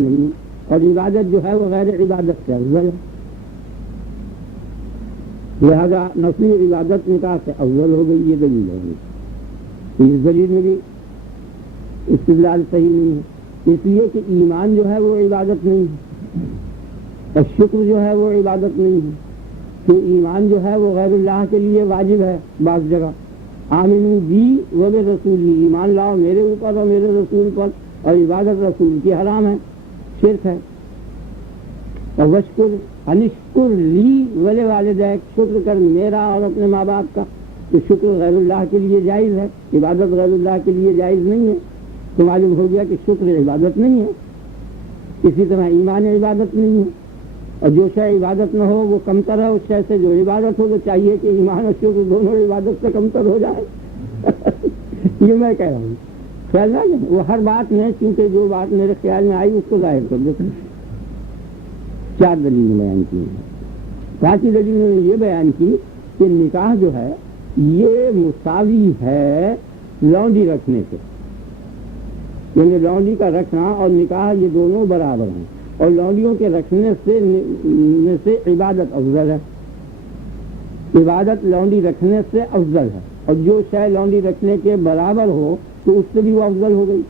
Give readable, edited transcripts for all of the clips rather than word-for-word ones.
نہیں ہے، اور عبادت جو ہے وہ غیر عبادت سے افضل ہے، لہذا نفلی عبادت نکاح سے افضل ہو گئی، یہ دلیل ہوگی۔ اس دلیل میں بھی استدلال صحیح نہیں ہے، اس لیے کہ ایمان جو ہے وہ عبادت نہیں ہے، اور شکر جو ہے وہ عبادت نہیں ہے، تو ایمان جو ہے وہ غیر اللہ کے لیے واجب ہے بعض جگہ، آمنوا بی وبرسولی، ایمان لاؤ میرے اوپر اور میرے رسول پر، اور عبادت رسول کی حرام ہے، شرک ہے۔ اور وشکر انشکر لی ولے والدیک، شکر کر میرا اور اپنے ماں باپ کا، تو شکر غیر اللہ کے لیے جائز ہے، عبادت غیر اللہ کے لیے جائز نہیں ہے، تو معلوم ہو گیا کہ شکر عبادت نہیں ہے۔ اسی طرح ایمان عبادت نہیں ہے، اور جو شے عبادت نہ ہو وہ کمتر ہے اس شے سے جو عبادت ہو، تو چاہیے کہ ایمان اور شکر دونوں عبادت سے کمتر ہو جائے۔ یہ میں کہہ رہا ہوں، خیال نہ وہ ہر بات میں چونکہ جو بات میرے خیال میں آئی اس کو ظاہر کر دیتے ہیں۔ 4 دلیلیں بیان کی ہیں۔ 5 دلیلوں نے یہ بیان کی کہ نکاح جو ہے یہ مساوی ہے لونڈی رکھنے سے، یعنی لونڈی کا رکھنا اور نکاح یہ دونوں برابر ہیں، اور لونڈیوں کے رکھنے سے عبادت افضل ہے، عبادت لونڈی رکھنے سے افضل ہے، اور جو شے لونڈی رکھنے کے برابر ہو تو اس سے بھی وہ افضل ہو گئی،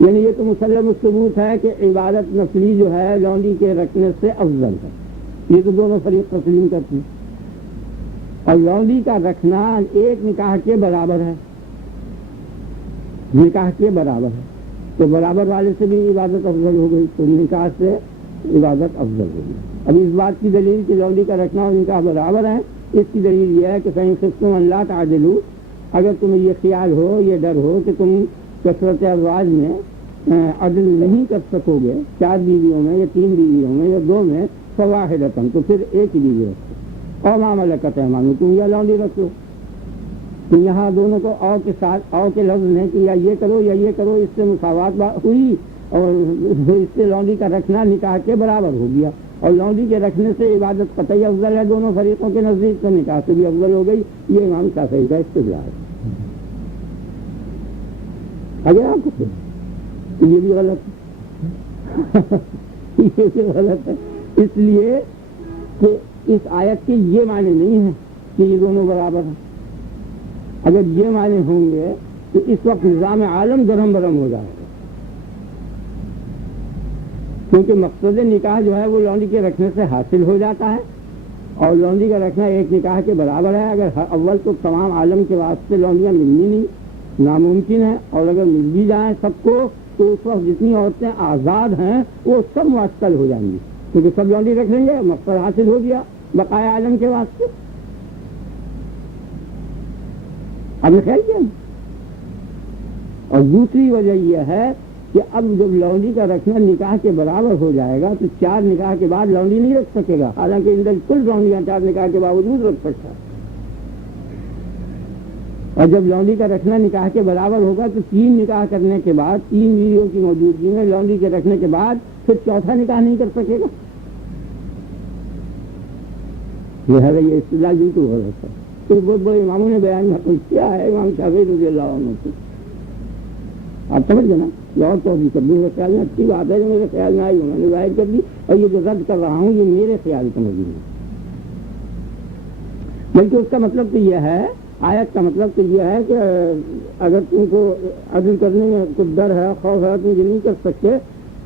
یعنی یہ تو مسلم ثبوت ہے کہ عبادت نفلی جو ہے لونڈی کے رکھنے سے افضل ہے، یہ تو دونوں فریق تسلیم کرتی ہیں، اور لونڈی کا رکھنا ایک نکاح کے برابر ہے، نکاح کے برابر ہے، تو برابر والے سے بھی عبادت افضل ہو گئی، تو نکاح سے عبادت افضل ہو گئی۔ اب اس بات کی دلیل کہ لونڈی کا رکھنا اور نکاح برابر ہے، اس کی دلیل یہ ہے کہ فَإِن خِفْتُمْ أَلَّا تَعْدِلُوا، اگر تمہیں یہ خیال ہو، یہ ڈر ہو کہ تم کثرت ازواج میں عدل نہیں کر سکو گے، 4 بیویوں میں یا 3 بیویوں میں یا 2 میں، فواحدۃ، تو پھر ایک ہی بیوی رکھو، اور ما ملکت ایمانکم، یا لونڈی رکھو، تو یہاں دونوں کو او کے ساتھ او کے لفظ نے کہ یا یہ کرو یا یہ کرو، اس سے مساوات ہوئی، اور اس سے لونڈی کا رکھنا نکاح کے برابر ہو گیا، اور لونڈی کے رکھنے سے عبادت قطعی افضل ہے دونوں فریقوں کے نزدیک، تو نکاح سے بھی افضل ہو گئی۔ یہ امام شافعی کا استدلال ہے۔ اگر آپ کو یہ بھی غلط ہے، یہ بھی غلط ہے، اس لیے کہ اس آیت کے یہ معنی نہیں ہے کہ یہ دونوں برابر ہیں۔ اگر یہ معنی ہوں گے تو اس وقت نظام عالم درہم برہم ہو جائے گا، کیونکہ مقصد نکاح جو ہے وہ لونڈی کے رکھنے سے حاصل ہو جاتا ہے، اور لونڈی کا رکھنا ایک نکاح کے برابر ہے۔ اگر اول تو تمام عالم کے واسطے لونڈیاں ملنی نہیں، ناممکن ہے، اور اگر مل بھی جائیں سب کو تو اس وقت جتنی عورتیں آزاد ہیں وہ سب معطل ہو جائیں گی، کیونکہ سب لونڈی رکھ لیں گے، مقصد حاصل ہو گیا بقائے عالم کے واسطے۔ اب خیال کیا، اور دوسری وجہ یہ ہے کہ اب جب لونڈی کا رکھنا نکاح کے برابر ہو جائے گا تو 4 نکاح کے بعد لونڈی نہیں رکھ سکے گا، حالانکہ اندر کل لونڈیاں 4 نکاح کے باوجود رکھ سکتا ہے، اور جب لونڈی کا رکھنا نکاح کے برابر ہوگا تو 3 نکاح کرنے کے بعد، 3 بیویوں کی موجودگی میں لونڈی کے رکھنے کے بعد پھر 4تھا نکاح نہیں کر سکے گا۔ لہٰذا یہ استدلال بالکل غلط ہے۔ تو بہت بڑے اماموں نے بیان کیا ہے، امام شافعی رضی اللہ عنہ سے، آپ سمجھ گئے نا، اور تو بھی کر دوں، خیال میں اچھی بات ہے جو میرے خیال میں آئی میں نے ظاہر کر دی، اور یہ جو رد کر رہا ہوں یہ میرے خیال کا مضمون ہے، بلکہ اس کا مطلب تو یہ ہے، آیت کا مطلب تو یہ ہے کہ اگر تم کو عدل کرنے میں کچھ ڈر ہے، خوف ہے، تم یہ نہیں کر سکتے،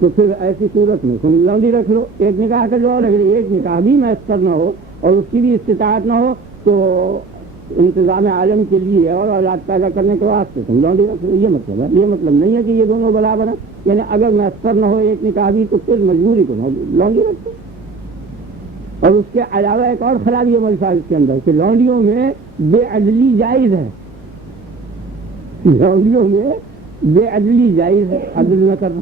تو پھر ایسی صورت میں تم لونڈی رکھ لو، ایک نکاح کر لو، اور اگر ایک نکاح بھی میسر نہ ہو اور اس کی بھی استطاعت نہ ہو تو انتظام عالم کے لیے اور اولاد پیدا کرنے کے واسطے تم لونڈی رکھ لو۔ یہ مطلب ہے، یہ مطلب نہیں ہے کہ یہ دونوں برابر ہیں، یعنی اگر میسر نہ ہو ایک نکاح بھی تو پھر مجبوری کو لونڈی رکھو۔ اور اس کے علاوہ ایک اور خرابی عمل تھا اس کے اندر کہ لونڈیوں میں بے عدلی جائز ہے، لونڈیوں میں بے عدلی جائز ہے، عدل نہ کرنا۔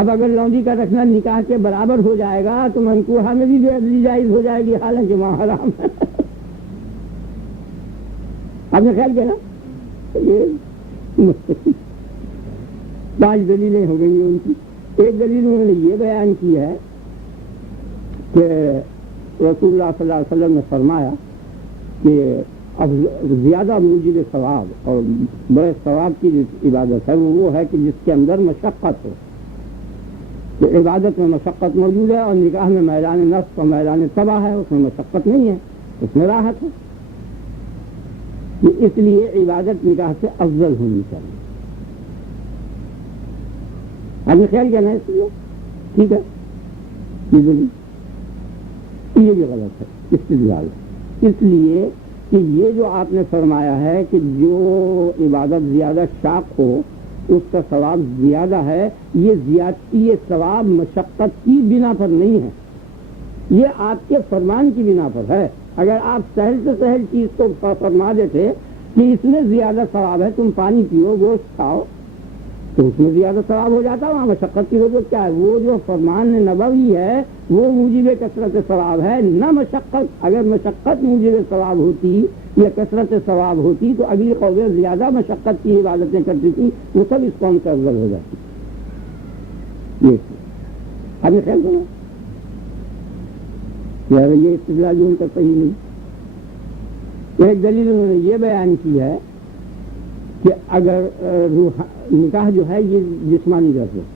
اب اگر لونڈی کا رکھنا نکاح کے برابر ہو جائے گا تو منکوحہ میں بھی بے عدلی جائز ہو جائے گی، حالانکہ وہاں حرام ہے۔ آپ نے خیال کیا نا، یہ 5 دلیلیں ہو گئی ان کی۔ ایک دلیل انہوں نے یہ بیان کی ہے کہ رسول اللہ صلی اللہ علیہ وسلم نے فرمایا کہ زیادہ موجب ثواب اور بڑے ثواب کی جو عبادت ہے وہ ہے کہ جس کے اندر مشقت ہو. تو عبادت میں مشقت موجود ہے اور نکاح میں میدان نفس اور میدان تباہ ہے, اس میں مشقت نہیں ہے, اس میں راحت ہے. اس لیے عبادت نکاح سے افضل ہونی چاہیے. آپ نے خیال کیا نا اس لیے ٹھیک ہے, یہ بھی غلط ہے استدلال. اس لیے کہ یہ جو آپ نے فرمایا ہے کہ جو عبادت زیادہ شاق ہو اس کا ثواب زیادہ ہے, یہ زیادتی یہ ثواب مشقت کی بنا پر نہیں ہے, یہ آپ کے فرمان کی بنا پر ہے. اگر آپ سہل سے سہل چیز کو فرما دیتے کہ اس میں زیادہ ثواب ہے, تم پانی پیو گوشت کھاؤ, تو اس میں زیادہ ثواب ہو جاتا. وہاں مشقت کی ضرورت کیا ہے؟ وہ جو فرمان نبوی ہے وہ موجب کثرت ثواب ہے, نہ مشقت. اگر مشقت موجب ثواب ہوتی یا کثرت ثواب ہوتی تو اگلی قومیں زیادہ مشقت کی عبادتیں کرتی تھی, وہ سب اس قوم سے افضل ہو جاتی. یہ ہمیں خیال کرنا یہ استدلال جو ان کا صحیح نہیں. ایک دلیل انہوں نے یہ بیان کی ہے کہ اگر نکاح جو ہے یہ جسمانی لذت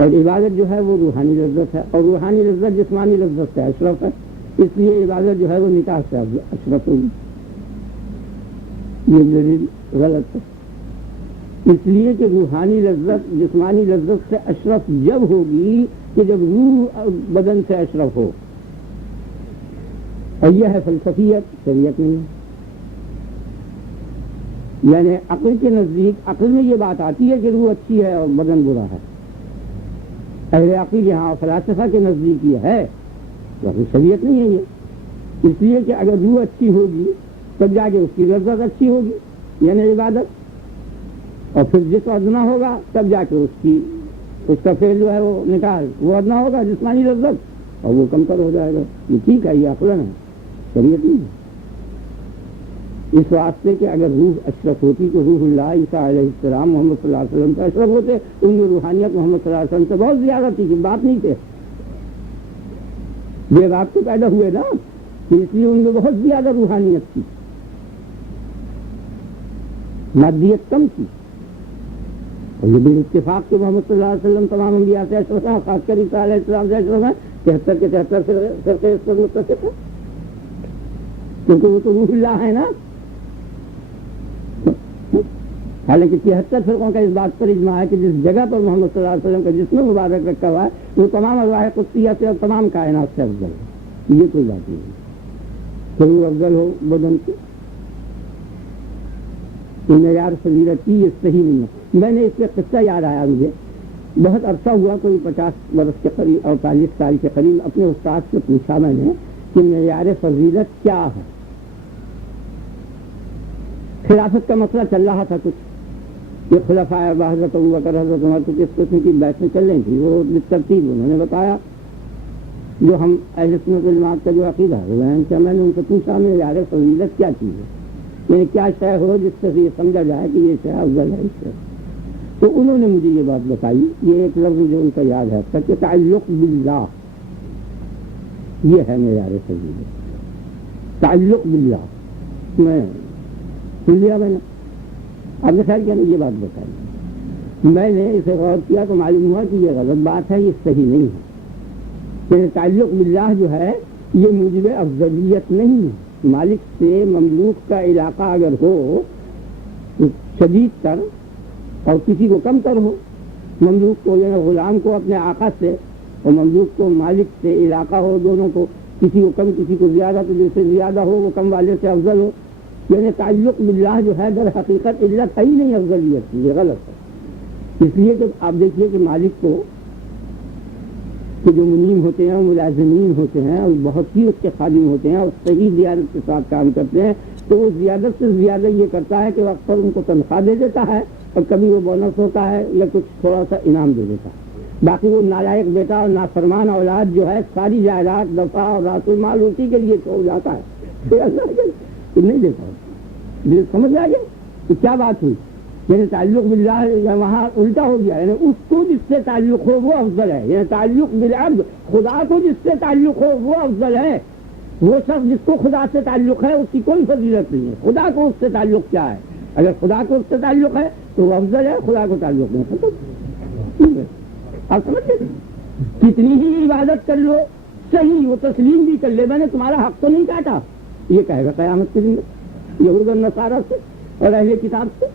اور عبادت جو ہے وہ روحانی لذت ہے, اور روحانی لذت جسمانی لذت سے اشرف ہے, اس لیے عبادت جو ہے وہ نکاح سے اشرف ہوگی. یہ دلیل غلط ہے, اس لیے کہ روحانی لذت جسمانی لذت سے اشرف جب ہوگی کہ جب روح بدن سے اشرف ہو, اور یہ ہے فلسفیت, شریعت نہیں ہے. یعنی عقل کے نزدیک عقل میں یہ بات آتی ہے کہ روح اچھی ہے اور بدن برا ہے. اہل عقل یہاں فلاسفہ کے نزدیک یہ ہے, لیکن شریعت نہیں ہے یہ. اس لیے کہ اگر روح اچھی ہوگی تب جا کے اس کی لذت اچھی ہوگی, یعنی عبادت, اور پھر جس ادنا ہوگا تب جا کے اس کا فعل جو ہے وہ نکاح وہ ادنا ہوگا جسمانی لذت, اور وہ کم تر ہو جائے گا. یہ ٹھیک ہے, یہ عقلن ہے, شریعت نہیں ہے. اس واسطے کہ اگر روح اشرف ہوتی تو روح اللہ عیسیٰ علیہ السلام محمد صلی اللہ علیہ وسلم کا اشرف ہوتے, ان میں روحانیت محمد صلی اللہ علیہ وسلم سے بہت زیادہ تھی, کہ بات نہیں تھے. بے باپ تو پیدا ہوئے نا, اس لیے ان میں بہت زیادہ روحانیت تھی, مادیت کم تھی. اور یہ بھی اتفاق کہ محمد صلی اللہ علیہ وسلم تمام انبیاء سے اشرف ہے, خاص کر عیسیٰ علیہ السلام سے اشرف ہے. 73 کے 73 فرقے اس پر متفق ہے, کیونکہ وہ تو روح اللہ ہے نا. حالانکہ 73 فرقوں کا اس بات پر اجماع ہے کہ جس جگہ پر محمد صلی اللہ علیہ وسلم کا جسم مبارک رکھا ہوا ہے وہ تمام ارواح قدسیہ سے اور تمام کائنات سے افضل ہے. یہ کوئی بات نہیں ہے کہ وہ افضل ہو بدن سے, تو معیار فضیلت کی یہ صحیح نہیں ہے. میں نے اس پہ قصہ یاد آیا مجھے, بہت عرصہ ہوا, کوئی 50 برس کے قریب اور 40 سال کے قریب, اپنے استاد سے پوچھا میں نے کہ معیار فضیلت کیا ہے. خلافت کا مسئلہ چل رہا تھا کچھ, یہ خلفائے حضرت ابوبکر حضرت عمر کو کس قسم کی بحثیں چل رہی تھی, وہ بالترتیب انہوں نے بتایا جو ہم اہل سنت والجماعت کا جو عقیدہ ہے میں نے ان سے پوچھا معیار فضیلت کیا چیز ہے, یعنی کیا شے ہو جس سے یہ سمجھا جائے کہ یہ شے افضل ہے اس سے. تو انہوں نے مجھے یہ بات بتائی, یہ ایک لفظ جو ان کا یاد ہے کہ تعلق باللہ, یہ ہے معیار فضیلت, تعلق باللہ. میں سن لیا میں نے, آپ نے خیال کیا نہیں, یہ بات بتائی. میں نے اسے غور کیا تو معلوم ہوا کہ یہ غلط بات ہے, یہ صحیح نہیں ہے. کہ تعلق باللہ جو ہے یہ موجب افضلیت نہیں ہے. مالک سے مملوک کا علاقہ اگر ہو شدید تر اور کسی کو کم تر ہو, مملوک کو یعنی غلام کو اپنے آقا سے اور مملوک کو مالک سے علاقہ ہو, دونوں کو کسی کو کم کسی کو زیادہ, تو جیسے زیادہ ہو وہ کم والے سے افضل ہو. یعنی تعلق باللہ جو ہے در حقیقت علت ہے ہی نہیں افضلیت کی, یہ غلط ہے. اس لیے کہ آپ دیکھیے کہ مالک کو کہ جو منیم ہوتے ہیں ملازمین ہوتے ہیں اور بہت ہی اس کے خادم ہوتے ہیں اور صحیح زیادت کے ساتھ کام کرتے ہیں, تو وہ زیادہ سے زیادہ یہ کرتا ہے کہ وقت پر ان کو تنخواہ دے دیتا ہے, اور کبھی وہ بونس ہوتا ہے یا کچھ تھوڑا سا انعام دے دیتا ہے. باقی وہ نالائق بیٹا اور نافرمان اولاد جو ہے ساری جائیداد دفاع اور رأس المال اسی کے لیے چھوڑ جاتا ہے, نہیں دیتا. سمجھ آ گیا کہ کیا بات ہوئی. یعنی تعلق باللہ وہاں الٹا ہو گیا, یعنی اس کو جس سے تعلق ہو وہ افضل ہے. یعنی تعلق بالعبد, خدا کو جس سے تعلق ہو وہ افضل ہے. وہ شخص جس کو خدا سے تعلق ہے اس کی کوئی فضیلت نہیں ہے. خدا کو اس سے تعلق کیا ہے؟ اگر خدا کو اس سے تعلق ہے تو وہ افضل ہے, خدا کو تعلق نہیں ختم. آپ سمجھتے کتنی ہی عبادت کر لو صحیح, وہ تسلیم بھی کر لے میں نے تمہارا حق تو نہیں کاٹا, یہ کہے گا قیامت کے دن یہود و نصارہ سے اور اہل کتاب سے.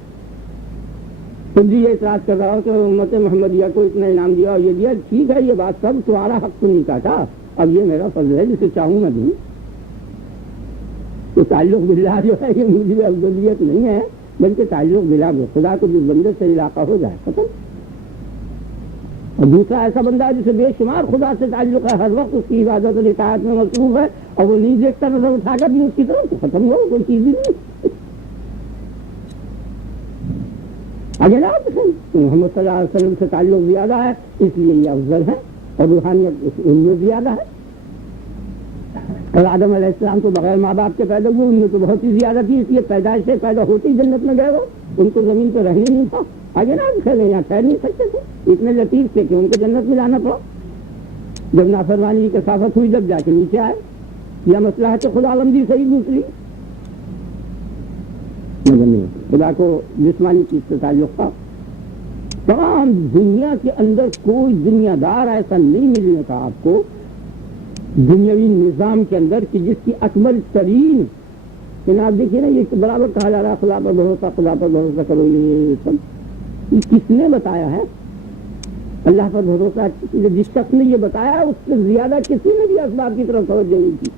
تم جی یہ اعتراض کر رہا ہو کہ امت محمدیہ کو اتنا انعام دیا اور یہ دیا, ٹھیک ہے یہ بات سب, تمہارا حق تو نہیں کاٹا, اب یہ میرا فضل ہے جسے چاہوں میں دوں. تو تعلق باللہ جو ہے یہ مجھے افضلیت نہیں ہے, بلکہ تعلق باللہ خدا کو جس بندے سے علاقہ ہو جائے ختم. اور دوسرا ایسا بندہ ہے جسے بے شمار خدا سے تعلق ہے, ہر وقت اس کی عبادت اور اطاعت میں مصروف ہے, اور وہ نہیں دیکھتا نظر اٹھا کر بھی اس کی طرف, ختم ہوا کوئی چیز ہی نہیں. آگے نا محمد صلی اللہ علیہ وسلم سے تعلق زیادہ ہے اس لیے یہ افضل ہے, اور روحانیت ان میں زیادہ ہے. اور آدم علیہ السلام تو بغیر ماں باپ کے پیدا ہوئے, ان میں تو بہت ہی زیادہ تھی, اس لیے پیدائش سے پیدا ہوتی جنت میں گئے, وہ ان کو زمین پہ رہنے نہیں تھا. آگے نا یہاں ٹھہر نہیں سکتے تھے, اتنے لطیف تھے کہ ان کو جنت میں جانا پڑا. جب نافرمانی کی کثافت ہوئی جب جا کے نیچے آئے, یا مسئلہ ہے تو خدا بندی صحیح دوسری خدا کو جسمانی چیز سے تعلق تھا. تمام دنیا کے اندر کوئی دنیا دار ایسا نہیں ملنے کا آپ کو دنیاوی نظام کے اندر کہ جس کی اکمل ترین, آپ دیکھیے نا یہ برابر کہا جا رہا خدا پر بھروسہ, خدا پر بھروسہ کرو, یہ سب کس نے بتایا ہے؟ اللہ پر بھروسہ جس شخص نے یہ بتایا اس سے زیادہ کسی نے بھی اسباب کی طرف توجہ نہیں کی.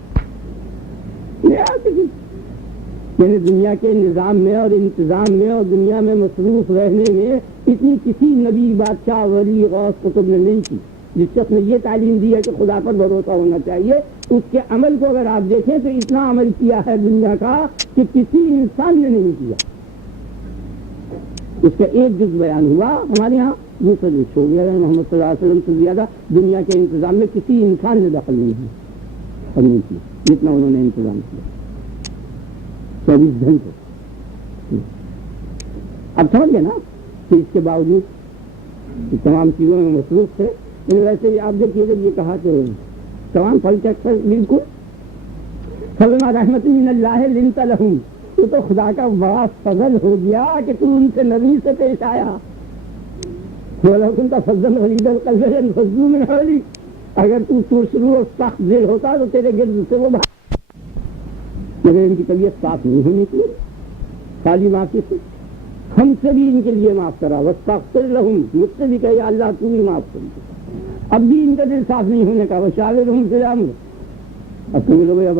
یعنی دنیا کے نظام میں اور انتظام میں اور دنیا میں مصروف رہنے میں اتنی کسی نبی, بادشاہ, ولی, غوث, قطب نے نہیں کی. جس شخص نے یہ تعلیم دی ہے کہ خدا پر بھروسہ ہونا چاہیے, اس کے عمل کو اگر آپ دیکھیں تو اتنا عمل کیا ہے دنیا کا کہ کسی انسان نے نہیں کیا. اس کا ایک جز بیان ہوا ہمارے یہاں, دوسرا جز ہو گیا. محمد صلی اللہ علیہ وسلم سے زیادہ دنیا کے انتظام میں کسی انسان نے دخل نہیں کی جتنا انہوں نے انتظام کیا 24 گھنٹے. اب سمجھ گئے نا کہ اس کے باوجود تمام چیزوں میں مصروف تھے. ویسے آپ دیکھیے جب یہ کہا کہ تمام پالیٹکس بالکل فضل رحمت من اللہ لنت لہم, تو خدا کا بڑا فضل ہو گیا کہ تو ان سے نرمی سے پیش آیا. فضل غلیظ القلب لانفضوا من حولک, اگر تو شروع اور سخت دل ہوتا تو تیرے گرد سے وہ مگر ان کی طبیعت صاف نہیں ہونی چاہیے, خالی معافی سے. ہم سے بھی ان کے لیے معاف کرا, واستغفر لہم, مجھ سے بھی کہ یا اللہ تو بھی معاف کر. اب بھی ان کا دل صاف نہیں ہونے کا, وشاورہم فی الامر, اب تم لوگ اب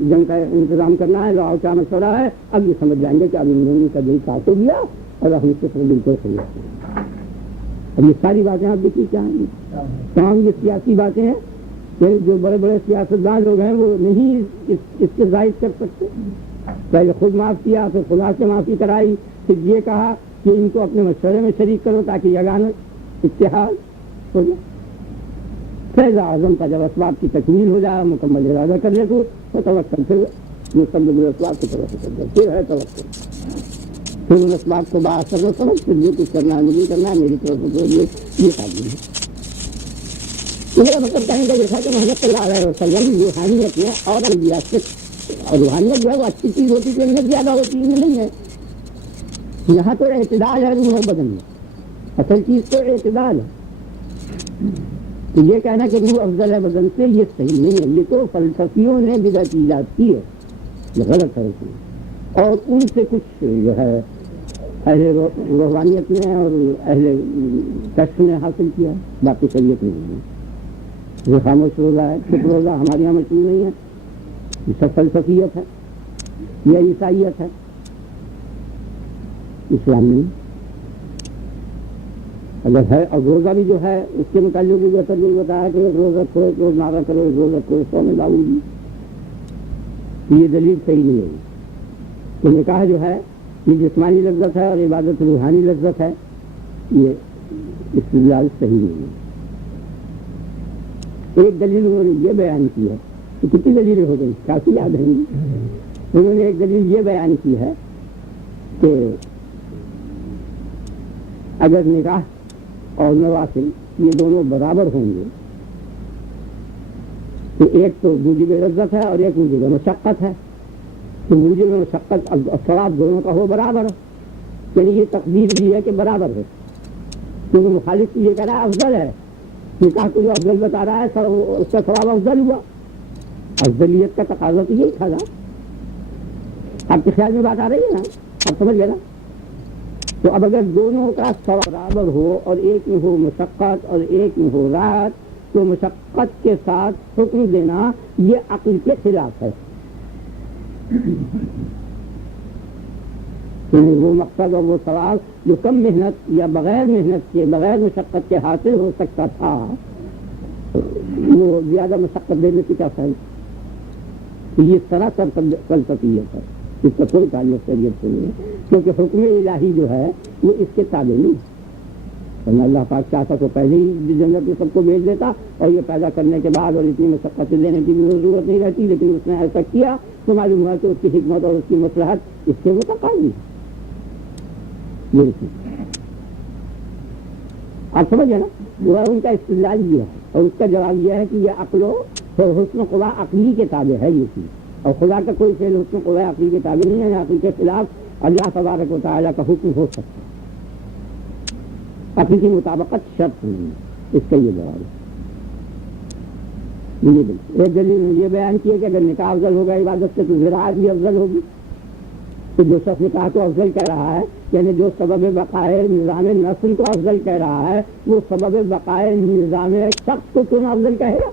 جنگ کا انتظام کرنا ہے, لاؤ کیا مشورہ ہے. اب یہ سمجھ جائیں گے کہ اب انہوں نے کا دل صاف ہو گیا اور اب اس کے بالکل صحیح. اب یہ ساری باتیں آپ دیکھیے کیا ہیں, تمام یہ سیاسی باتیں ہیں. جو بڑے بڑے سیاستدان لوگ ہیں وہ نہیں اس کے ظاہر کر سکتے. پہلے خود معاف کیا, پھر خدا سے معافی کرائی, پھر یہ کہا کہ ان کو اپنے مشورے میں شریک کرو تاکہ یگانہ اتحاد ہو جائے. فیض اعظم کا جب اسباب کی تکمیل ہو جائے, مکمل ارادہ کر لے تو توکل, پھر مستقبل اسباب کی طرف سے پھر ہے توکل, پھر ان اسباب کو باثر سمجھ, پھر یہ کچھ کرنا ہے نہیں کرنا ہے میری طرف سے, یہ تعلیم ہے. میرا مطلب کہیں گے جیسا کہ محمد صلی اللہ علیہ وسلم روحانیت میں اور انبیاء سے, اور روحانیت جو ہے وہ اچھی چیز ہوتی ہے, اندر زیادہ ہوتی ہے نہیں ہے. یہاں تو اعتدال ہے روح بدن میں, اصل چیز تو اعتدال ہے. تو یہ کہنا کہ روح افضل ہے بدن سے, یہ صحیح نہیں ہے. یہ تو فلسفیوں نے بدعت ایجاد کی ہے, یہ غلط ہے. اور ان سے کچھ جو ہے اہل روحانیت نے اور اہل کشف نے حاصل کیا, باقی شریعت نہیں ہے. یہ خاموش روزہ ہے, چپ روزہ ہمارے یہاں مشہور نہیں ہے, یہ سب فلسفیت ہے, یہ عیسائیت ہے, اسلام نہیں. اگر ہے, اور روزہ بھی جو ہے اس کے متعلق بھی جیسا بھی بتایا کہ ایک روزہ کھو, ایک روز نارا کرو, ایک روزہ کھو, 100 میں لاؤ گی, یہ دلیل صحیح نہیں ہے. کہ نکاح جو ہے یہ جسمانی لذت ہے اور عبادت روحانی لذت ہے, یہ استدلال صحیح نہیں ہے. ایک دلیل انہوں نے یہ بیان کی ہے, تو کتنی دلیلیں ہو گئی, کافی یاد ہیں. انہوں نے ایک دلیل یہ بیان کی ہے کہ اگر نکاح اور نوافل یہ دونوں برابر ہوں گے کہ ایک تو موجب لذت ہے اور ایک موجب مشقت ہے. تو موجب مشقت اور ثواب دونوں کا ہو برابر، یعنی یہ تقدیر بھی ہے کہ برابر ہے. کیونکہ مخالف یہ کہہ رہا ہے افضل ہے، نکاح کو جو افضل بتا رہا ہے اس کا ثواب افضل ہوا. افضلیت کا تقاضا تو یہی تھا نا. آپ کے خیال میں بات آ رہی ہے نا؟ آپ سمجھ گئے نا؟ تو اب اگر دونوں کا ثواب برابر ہو اور ایک میں ہو مشقت اور ایک میں ہو راحت، تو مشقت کے ساتھ حکم دینا یہ عقل کے خلاف ہے. وہ مقصد اور وہ ثواب جو کم محنت یا بغیر محنت کے بغیر مشقت کے حاصل ہو سکتا تھا، وہ زیادہ مشقت دینے کی کیا فائدہ؟ یہ سراسر فلسفیت ہے، اس کا کوئی تعلق شریعت سے نہیں ہے. کیونکہ حکم الہی جو ہے وہ اس کے تابع نہیں ہے. اللہ پاک چاہتا تو پہلے ہی جنت میں سب کو بھیج دیتا اور یہ پیدا کرنے کے بعد اور اتنی مشقت لینے کی بھی ضرورت نہیں رہتی، لیکن اس نے ایسا کیا تو معلوم ہوا کہ اس کی حکمت اور اس کی مصلحت اس سے متقاضی ہے. آپ سمجھ گئے نا؟ وہ ان کا استدلال یہ ہے اور اس کا جواب یہ ہے کہ یہ عقل و حسن قوا عقلی کے تابع ہے یہ چیز، اور خدا کا کوئی فعل حسن قوا عقلی کے تابع نہیں ہے. عقل کے خلاف اللہ تبارک و تعالیٰ کا حکم ہو سکتا ہے، عقل کی مطابقت شرط نہیں ہے. اس کا یہ جواب ہے. ایک دلیل نے یہ بیان کیا کہ اگر نکاح افضل ہوگا عبادت سے تو زراعت بھی افضل ہوگی. تو جو شخص نکاح کو افضل کہہ رہا ہے، یعنی جو سبب بقائے نظام نسل کو افضل کہہ رہا ہے، وہ سبب بقائے نظام شخص کو کیوں افضل کہے گا؟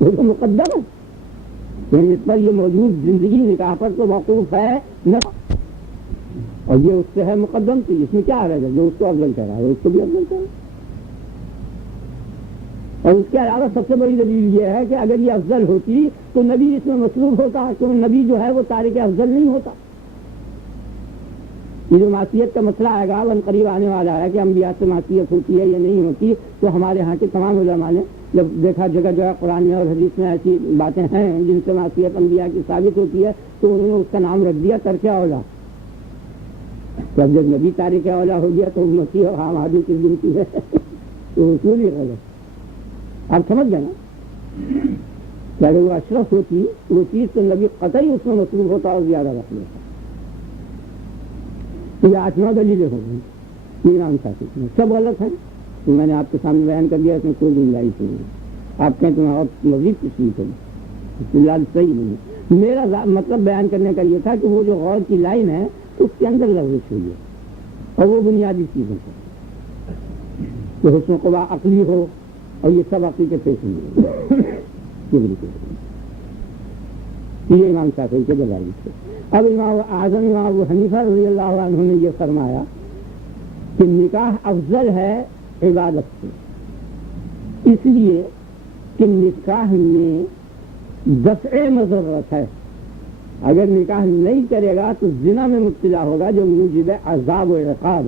وہ تو مقدم ہے، یعنی اس پر یہ موجود زندگی نکاح پر تو موقوف ہے نسل، اور یہ اس سے ہے مقدم. تو اس میں کیا رہے گا؟ جو اس کو افضل کہہ رہا ہے اس کو بھی افضل کہہ رہا ہے. اور اس کے علاوہ سب سے بڑی دلیل یہ ہے کہ اگر یہ افضل ہوتی تو نبی اس میں مصروف ہوتا، کیونکہ نبی جو ہے وہ تارک افضل نہیں ہوتا. یہ جو معصیت کا مسئلہ آئے گا ون قریب آنے والا ہے کہ انبیاء سے معصیت ہوتی ہے یا نہیں ہوتی، تو ہمارے ہاں کے تمام علماء نے جب دیکھا جگہ جگہ قرآن میں اور حدیث میں ایسی باتیں ہیں جن سے معصیت انبیاء کی ثابت ہوتی ہے، تو انہوں نے اس کا نام رکھ دیا ترک اولا. جب نبی تارک اولا ہو گیا تو مسیح اور عام آدمی کی گنتی ہے تو اصول ہی غلط. آپ سمجھ گئے نا؟ کہ اگر وہ اشرف ہوتی وہ چیز تو نبی قطعی اس میں مصروف ہوتا اور زیادہ رکھ لیتا. یہ 8-9 دلیلیں ہو گئی ایران ساتھی سب غلط ہیں. تو میں نے آپ کے سامنے بیان کر دیا، اس میں کوئی گنجائش نہیں ہے. آپ کہیں تو میں اور مزید تشریح کروں، فی الحال صحیح نہیں ہے. میرا مطلب بیان کرنے کا یہ تھا کہ وہ جو غور کی لائن ہے اس کے اندر لغزش ہوئی ہے، اور وہ بنیادی چیزوں پر کہ حسن قوا عقلی ہو اور یہ سب عقلی کے پیش ہوئے. یہ امام شافعی کے دلائل تھے. اب امام اعظم امام ابو حنیفہ رضی اللہ عنہ نے یہ فرمایا کہ نکاح افضل ہے عبادت سے، اس لیے کہ نکاح میں دفع مضرت ہے. اگر نکاح نہیں کرے گا تو زنا میں مبتلا ہوگا جو موجب عذاب و عقاب،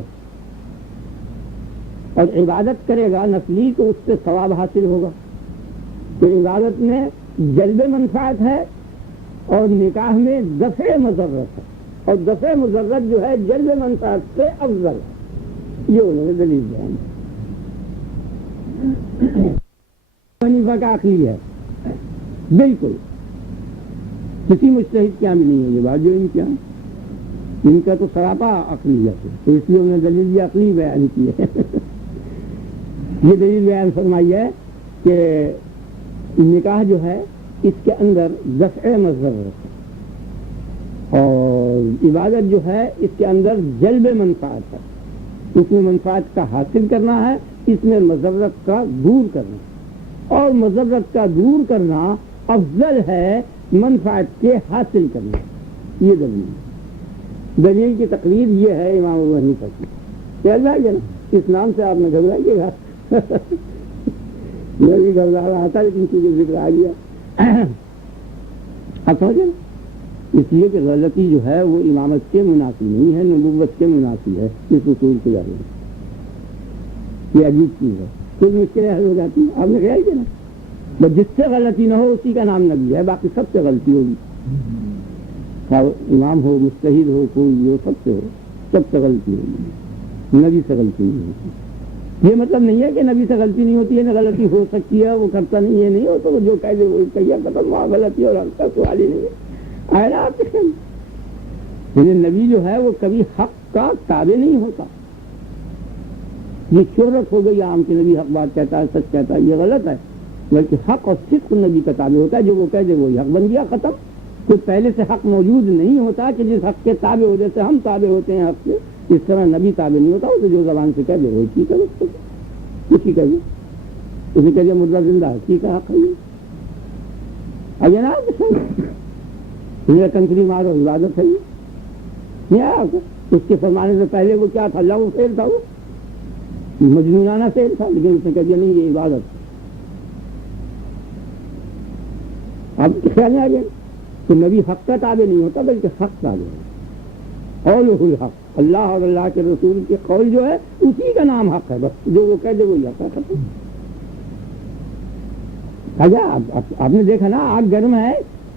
اور عبادت کرے گا نفلی تو اس سے ثواب حاصل ہوگا. تو عبادت میں جلب منفعت ہے اور نکاح میں دفع مضرت ہے، اور دفع مضرت جو ہے جلب منفعت سے افضل ہے. یہ انہوں نے دلیل بیان حنیفہ کا عقلی ہے بالکل، کسی مجتہد کیا بھی نہیں ہے یہ بات جو ان کا تو سراپا عقلیت ہے. تو اس لیے انہوں نے دلیل یہ عقلی بیان کی ہے. یہ دلیل بیان فرمائی ہے کہ نکاح جو ہے اس کے اندر دفع مضرت ہے، اور عبادت جو ہے اس کے اندر جلب منفعت ہے. اس میں منفعت کا حاصل کرنا ہے، اس میں مضرت کا دور کرنا، اور مضرت کا دور کرنا افضل ہے منفعت کے حاصل کرنا. یہ دلیل کی تقریر یہ ہے امام ابو حنیفہ کی. چل جائے گا نا؟ اس نام سے آپ نے گھبرائیے گا. میں بھی گھبرا رہا تھا لیکن چیزیں ذکر آ گیا. آپ سمجھے؟ اس لیے کہ غلطی جو ہے وہ امامت کے منافی نہیں ہے، نبوت کے منافی ہے. اس اصول کو یاد رکھیں. یہ عجیب چیز ہے، کچھ مشکلیں حل ہو جاتی ہیں. آپ نے خیال کیا نا؟ بس جس سے غلطی نہ ہو اسی کا نام نبی ہے، باقی سب سے غلطی ہوگی. امام ہو، مجتہد ہو، کوئی ہو، سب سے غلطی ہوگی. نبی سے غلطی نہیں ہوگی. یہ مطلب نہیں ہے کہ نبی سے غلطی نہیں ہوتی ہے، نہ غلطی ہو سکتی ہے، وہ کرتا نہیں، یہ نہیں ہو تو جو کہہ دے وہی کہیے، ختم، وہاں غلطی اور حق کا سوال ہی نہیں ہے. آئے نا آپ کے سامنے، نبی جو ہے وہ کبھی حق کا تابع نہیں ہوتا. یہ شہرت ہو گئی عام کہ نبی حق بات کہتا ہے، سچ کہتا ہے، یہ غلط ہے. بلکہ حق اور صدق نبی کا تابع ہوتا ہے، جو وہ کہہ دے وہی حق بن گیا، ختم. کوئی پہلے سے حق موجود نہیں ہوتا کہ جس حق کے تابع ہو، جیسے ہم تابع ہوتے ہیں حق کے، اس طرح نبی تابع نہیں ہوتا. اسے جو زبان سے کہہ دے وہی ٹھیک ہے، کسی کہیے اسے کہہ دیا مردہ زندہ ہے، ٹھیک ہے، حق ہے. اب نا میرا کنکری مارو، عبادت ہے. نہیں آیا اس کے فرمانے سے پہلے وہ کیا تھا؟ اللہ وہ فیل تھا، وہ مجنونانہ فیل تھا، لیکن اس نے کہہ دیا نہیں یہ عبادت. اب خیال آ گیا تو نبی حق کا تابع نہیں ہوتا بلکہ حق تابع ہے. قولہ الحق، اللہ اور اللہ کے رسول کے قول جو ہے اسی کا نام حق ہے، بس جو وہ کہہ دے وہی حق ہے، ختم. آپ نے دیکھا نا آگ گرم ہے،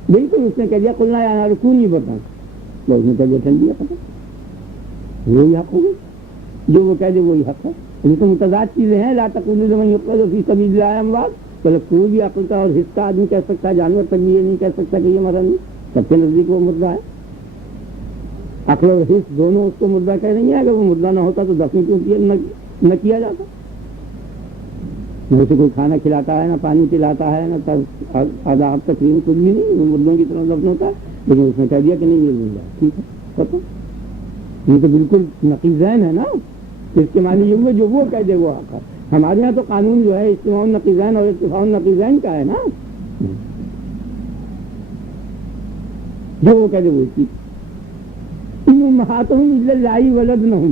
بالکل اس نے کہہ دیا قلنا یا نار کونی بردا، اس نے کہہ دیا ٹھنڈی ہے، ختم. وہی حق ہو گئی، جو وہ کہہ دے وہی حق ہے. یہ تو متضاد چیزیں ہیں. لا تقولوا لمن يقتل في سبيل الله اموات، مطلب کوئی بھی عقل کا اور حصہ آدمی کہہ سکتا ہے، جانور تک یہ نہیں کہہ سکتا کہ یہ مرا نہیں. سب کے نزدیک وہ مردہ ہے. عقل اور حص دونوں اس کو مردہ کہہ رہی ہیں. اگر وہ مردہ نہ ہوتا تو دفن کیوں نہ کیا جاتا؟ اسے کوئی کھانا کھلاتا ہے، نہ پانی پلاتا ہے، نہ آداب تقریم کچھ بھی نہیں، وہ مردوں کی طرح دفن ہوتا ہے. لیکن اس نے کہہ دیا کہ نہیں یہ زندہ ہے، ٹھیک ہے، ختم. یہ تو بالکل نقیضین ہے نا. اس کے معنی یہ ہوئے جو وہ کہہ دے وہ حق ہے. ہمارے یہاں تو قانون جو ہے اجتماع النقیضین اور اتفاق النقیضین کا ہے نا، جو وہ کہہ دے وہی ٹھیک. ان امہاتہم الا اللائے ولدنہم،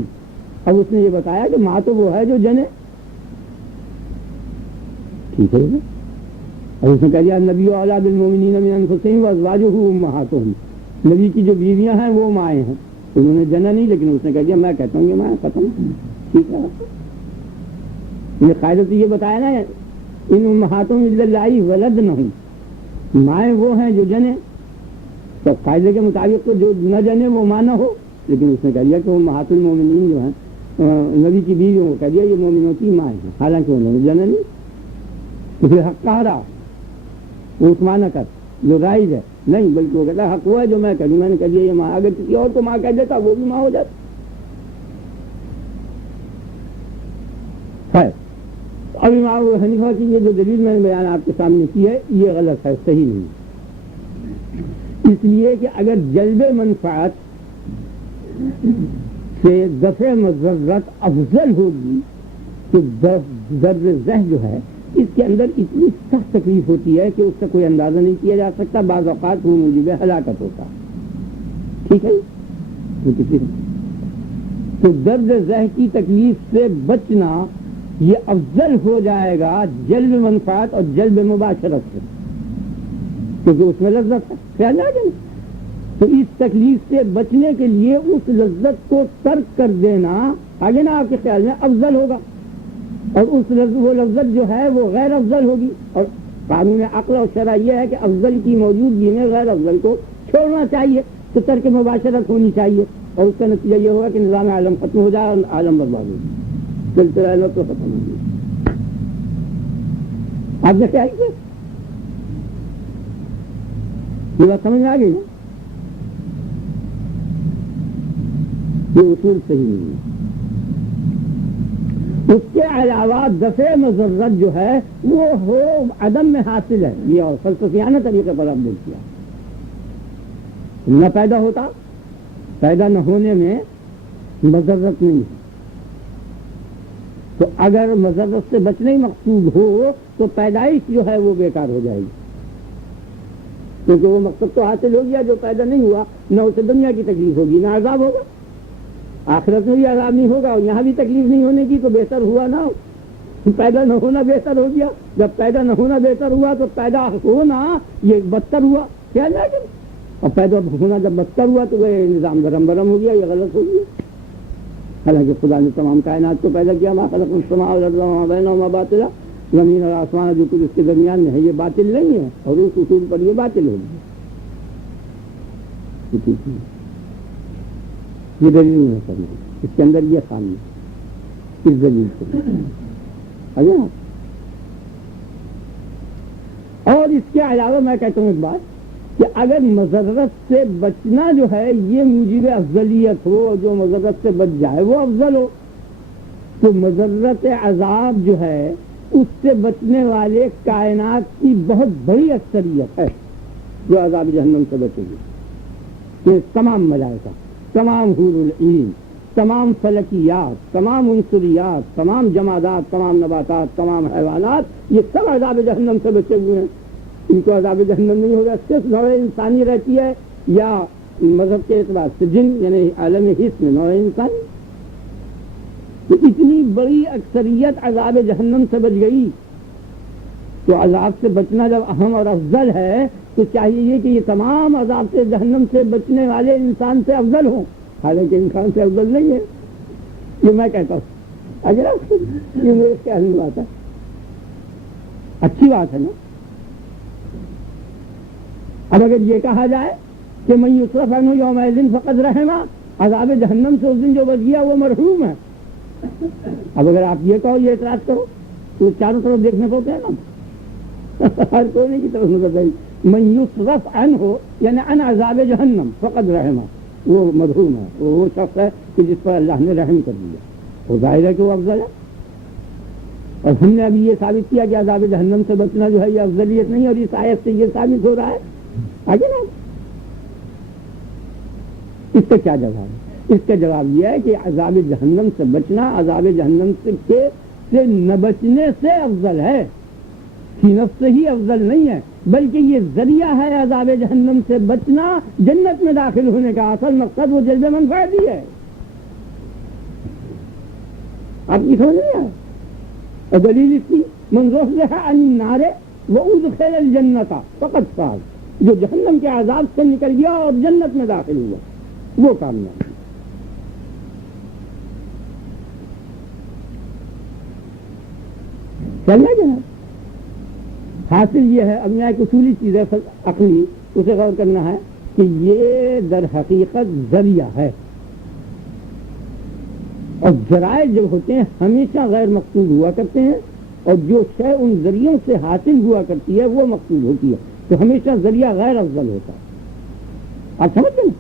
اب اس نے یہ بتایا کہ ماں تو وہ ہے جو جنے، ٹھیک ہے. اور اس نے کہہ دیا نبی اولیٰ بالمؤمنین من انفسہم وازواجہ امہاتہم، نبی کی جو بیویاں ہیں وہ مائیں ہیں. انہوں نے جنا نہیں، لیکن اس نے کہہ دیا میں کہتا ہوں یہ مائیں، ختم. ٹھیک ہے. یہ قاعدہ تو یہ بتایا نا، ان امہاتہم الا اللائے ولدنہم، مائیں وہ ہیں جو جنے. تو قاعدے کے مطابق تو جو نہ جنے وہ ماں نہ ہو، لیکن اس نے کہہ دیا کہ وہ امہات المومنین جو ہیں نبی کی بیویوں کو کہہ دیا یہ مومنوں کی مائیں ہیں، حالانکہ انہوں نے جنا نہیں. اسے حق کہا رہا، وہ اس معنی کر جو رائج ہے نہیں، بلکہ وہ کہتا ہے حق وہ ہے جو میں کہوں، میں نے کہہ دیا یہ ماں. اگر کسی اور کو ماں کہہ دیتا وہ بھی ماں ہو جاتا ہے. اب امام ابو حنیفہ کی یہ جو دلیل میں نے بیان آپ کے سامنے کی ہے یہ غلط ہے، صحیح نہیں. اس لیے کہ اگر جلب منفعت سے دفع مضرت افضل ہوگی تو درد ذہ جو ہے اس کے اندر اتنی سخت تکلیف ہوتی ہے کہ اس کا کوئی اندازہ نہیں کیا جا سکتا. بعض اوقات وہ موجب ہلاکت ہوتا. ٹھیک ہے. تو درد ذہ کی تکلیف سے بچنا یہ افضل ہو جائے گا جلب منفعت اور جلب مباشرت سے، کیونکہ اس میں لذت ہے. خیال آ جائے. تو اس تکلیف سے بچنے کے لیے اس لذت کو ترک کر دینا آگے نا آپ کے خیال میں افضل ہوگا، اور اس وہ لذت جو ہے وہ غیر افضل ہوگی. اور قانون عقل اور شرع یہ ہے کہ افضل کی موجودگی میں غیر افضل کو چھوڑنا چاہیے، تو ترک مباشرت ہونی چاہیے. اور اس کا نتیجہ یہ ہوگا کہ نظام عالم ختم ہو جائے اور عالم برباد ہو جائے، سلسلہ تو ختم ہو گیا. آپ نے خیال کیا؟ یہ بات سمجھ میں آ گئی نا؟ یہ اصول صحیح نہیں ہے. اس کے علاوہ دفع مضرت جو ہے وہ ہو عدم میں حاصل ہے. یہ اور فلسفیانہ طریقے پر آپ دیکھیے، نہ پیدا ہوتا، پیدا نہ ہونے میں مضرت نہیں ہے. تو اگر مضرت سے بچنا ہی مقصود ہو تو پیدائش جو ہے وہ بیکار ہو جائے گی، کیونکہ وہ مقصد تو حاصل ہو گیا. جو پیدا نہیں ہوا نہ اسے دنیا کی تکلیف ہوگی نہ عذاب ہوگا، آخرت میں بھی عذاب نہیں ہوگا، اور یہاں بھی تکلیف نہیں ہونے کی. تو بہتر ہوا نا پیدا نہ ہونا بہتر ہو گیا. جب پیدا نہ ہونا بہتر ہوا تو پیدا ہونا یہ بدتر ہوا. کیا جائے، اور پیدا ہونا جب بدتر ہوا تو وہ نظام برم برم ہو گیا، یہ غلط ہو گیا. حالانکہ خدا نے تمام کائنات کو پیدا کیا. ما خلقنا السماء والارض وما بینہما باطلا، زمین اور آسمان جو کچھ اس کے درمیان میں ہے یہ باطل نہیں ہے، اور اس اصول پر یہ باطل ہوگی. یہ دلیل نہیں ہے، اس کے اندر یہ خامی ہے. اس دلیل سے. اور اس کے علاوہ میں کہتا ہوں ایک بات کہ اگر مضرت سے بچنا جو ہے یہ موجب افضلیت ہو، اور جو مضرت سے بچ جائے وہ افضل ہو، تو مضرت عذاب جو ہے اس سے بچنے والے کائنات کی بہت بڑی اکثریت ہے جو عذاب جہنم سے بچے گی. کہ تمام ملائکہ، تمام حور العین، تمام فلکیات، تمام عنصریات، تمام جمادات، تمام نباتات، تمام حیوانات، یہ سب عذاب جہنم سے بچے ہوئے ہیں. ان کو عذاب جہنم نہیں ہوگا. صرف نوع انسانی رہتی ہے یا مذہب کے اعتبار سے جن، یعنی عالم حس میں نوع انسانی. تو اتنی بڑی اکثریت عذاب جہنم سے بچ گئی، تو عذاب سے بچنا جب اہم اور افضل ہے تو چاہیے کہ یہ تمام عذاب سے جہنم سے بچنے والے انسان سے افضل ہوں، حالانکہ انسان سے افضل نہیں ہے. یہ میں کہتا ہوں. اگر یہ میرے خیال میں بات ہے، اچھی بات ہے نا. اب اگر یہ کہا جائے کہ من یصرف عنہ یومئذ فقد رحمہ، عذاب جہنم سے اس دن جو بچ گیا وہ مرحوم ہے. اب اگر آپ یہ کہو، یہ اعتراض کرو، تو چاروں طرف دیکھنے پڑتے ہیں نا، ہر کونے کی طرف نظر رہی. من یصرف عنہ یعنی عن عذاب جہنم فقد رحمہ، وہ مرحوم ہے، وہ شخص ہے کہ جس پر اللہ نے رحم کر دیا. وہ ظاہر ہے کہ وہ افضل ہے. اور ہم نے ابھی یہ ثابت کیا کہ عذاب جہنم سے بچنا جو ہے یہ افضلیت نہیں، اور اس آیت سے یہ ثابت ہو رہا ہے. آگے نا اس کا کیا جواب ہے؟ اس کا جواب یہ ہے کہ عذاب جہنم سے بچنا عذاب جہنم سے نہ بچنے سے افضل ہے، فی نفس سے ہی افضل نہیں ہے، بلکہ یہ ذریعہ ہے عذاب جہنم سے بچنا جنت میں داخل ہونے کا. اصل مقصد وہ جلب منفعت ہی ہے. آپ کی سمجھ نہیں ہے؟ اور دلیل اس کی من زحزح عن النار وادخل الجنۃ فقد فاز، جو جہنم کے عذاب سے نکل گیا اور جنت میں داخل ہوا وہ کامیاب. چلنا جو ہے حاصل یہ ہے. اب یہاں ایک اصولی چیز ہے عقلی، اسے غور کرنا ہے کہ یہ در حقیقت ذریعہ ہے، اور ذرائع جب ہوتے ہیں ہمیشہ غیر مقصود ہوا کرتے ہیں، اور جو شے ان ذریعوں سے حاصل ہوا کرتی ہے وہ مقصود ہوتی ہے. تو ہمیشہ ذریعہ غیر افضل ہوتا ہے. آپ سمجھتے ہیں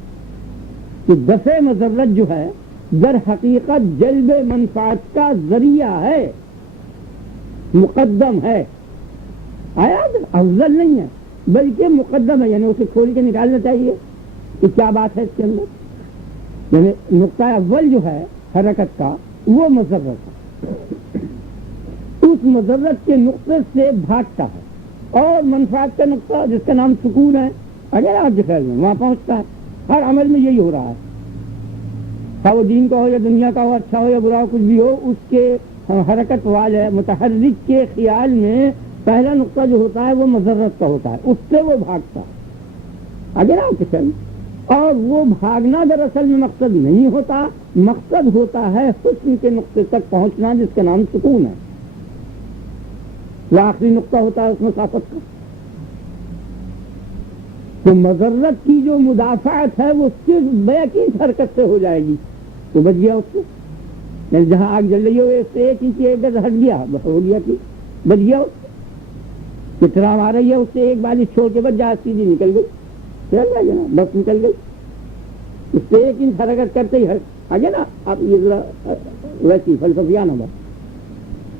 کہ دفع مضرت جو ہے در حقیقت جلب منفعت کا ذریعہ ہے، مقدم ہے. آیا افضل نہیں ہے بلکہ مقدم ہے، یعنی اسے کھول کے نکالنا چاہیے کہ کیا بات ہے اس کے اندر. یعنی نقطہ اول جو ہے حرکت کا وہ مضرت ہے، اس مضرت کے نقطے سے بھاگتا ہے، اور منفعت کا نقطہ جس کا نام سکون ہے اگر آپ کے خیال میں وہاں پہنچتا ہے. ہر عمل میں یہی ہو رہا ہے، خواہ وہ دین کا ہو یا دنیا کا ہو، اچھا ہو یا برا ہو، کچھ بھی ہو، اس کے حرکت والے متحرک کے خیال میں پہلا نقطہ جو ہوتا ہے وہ مضرت کا ہوتا ہے، اس سے وہ بھاگتا ہے. اگر آپ کے خیال میں، اور وہ بھاگنا دراصل میں مقصد نہیں ہوتا، مقصد ہوتا ہے حسن کے نقطے تک پہنچنا جس کا نام سکون ہے. وہ آخری نقطہ ہوتا ہے اس مسافت کا. تو مضرت کی جو مدافعت ہے وہ صرف بیقین حرکت سے ہو جائے گی تو بچ گیا اس سے. یعنی جہاں آگ جل رہی ہو اس سے ایک انچ ایک گز ہٹ گیا، ہو گیا کہ بچ گیا اس سے. کتنا آ رہی ہے اس سے ایک بالش چھوڑ کے بچ جہاز سیدھی نکل گئی، چل گیا جناب، بس نکل گئی. اس سے ایک انچ حرکت کرتے ہی آگے نا. آپ یہ ذرا ویسی فلسفیانہ بات.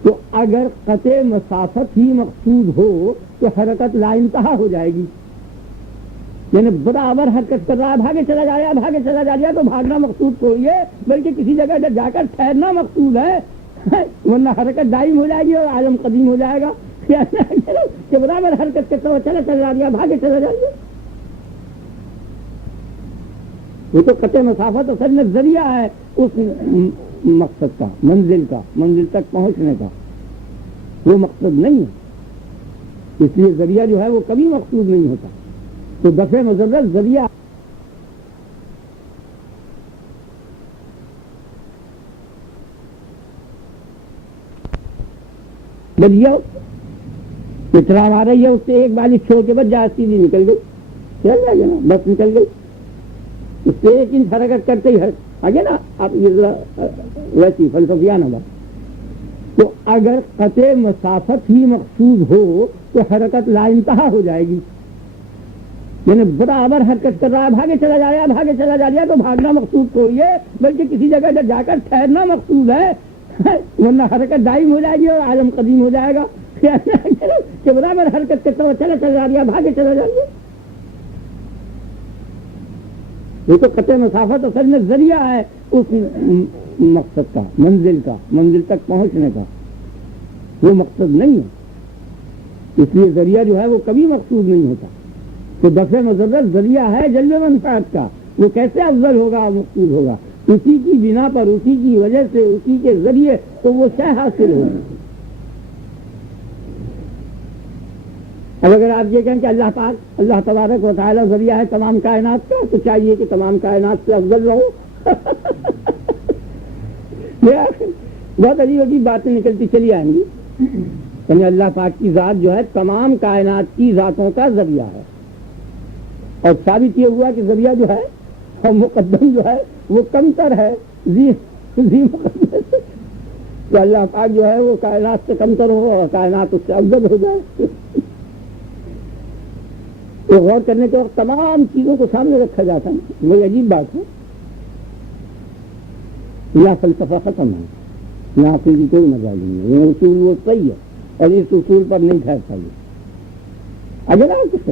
تو اگر قطع مسافت ہی مقصود ہو تو حرکت لا انتہا ہو جائے گی. یعنی برابر حرکت کر رہا ہے، بھاگے چلا جا رہا ہے، بھاگے چلا جا رہا ہے، تو بھاگنا مقصود کوئی ہے بلکہ کسی جگہ جا کر ٹھہرنا مقصود ہے، ورنہ حرکت دائم ہو جائے گی اور عالم قدیم ہو جائے گا. کہ برابر حرکت کرتا ہوا چلا جا رہا ہے، بھاگے چلا جا رہا ہے. وہ تو قطع مسافت اصل میں ذریعہ ہے اس مقصد کا، منزل تک پہنچنے کا. وہ مقصد نہیں ہے، اس لیے ذریعہ جو ہے وہ کبھی مقصود نہیں ہوتا. تو دفع مضرت ذریعہ اتنا آ رہی ہے اس سے ایک بالش چھوڑ کے بس جہاز سیدھی نکل گئی، چل جائے گا نا، بس نکل گئی. اس سے ایک انچ حرکت کرتے ہی آگے نا. آپ یہ ذرا ویسی فلسفیانہ بات. تو اگر قطع مسافت ہی مقصود ہو تو حرکت لا انتہا ہو جائے گی، یعنی برابر حرکت کر رہا ہے، بھاگے چلا جا رہا ہے، بھاگے چلا جا رہا ہے، تو بھاگنا مقصود کوئی ہے، بلکہ کسی جگہ جا کر ٹھہرنا مقصود ہے، ورنہ حرکت دائم ہو جائے گی اور عالم قدیم ہو جائے گا کہ برابر حرکت کرتا ہوا چلا چلا جا رہا ہے، بھاگے چلا جا رہا ہے۔ یہ تو قطع مسافت اصل میں ذریعہ ہے اس مقصد کا، منزل تک پہنچنے کا، وہ مقصد نہیں ہے، اس لیے ذریعہ جو ہے وہ کبھی مقصود نہیں ہوتا۔ تو دفع مضرت ذریعہ ہے جلب منفعت کا، وہ کیسے افضل ہوگا، مقصود ہوگا؟ اسی کی بنا پر، اسی کی وجہ سے، اسی کے ذریعے تو وہ شے حاصل ہوگی۔ اب اگر آپ یہ کہیں کہ اللہ پاک، اللہ تبارک و تعالیٰ ذریعہ ہے تمام کائنات کا، تو چاہیے کہ تمام کائنات سے افضل رہو۔ بہت عجیب عجیب باتیں نکلتی چلی آئیں گی، یعنی اللہ پاک کی ذات جو ہے تمام کائنات کی ذاتوں کا ذریعہ ہے، اور ثابت یہ ہوا کہ ذریعہ جو ہے اور مقدم جو ہے وہ کمتر ہے، ذی مقدم سے، تو اللہ پاک جو ہے وہ کائنات سے کمتر ہو اور کائنات اس سے افضل ہو جائے۔ تو غور کرنے کے وقت تمام چیزوں کو سامنے رکھا جاتا ہے، وہی عجیب بات ہے۔ یہاں فلسفہ ختم ہے، یہاں عقل کی کوئی مجال نہیں ہے، یہ اصول وہ صحیح ہے اور اس اصول پر نہیں ٹھہرتا یہ۔ اگر آپ کچھ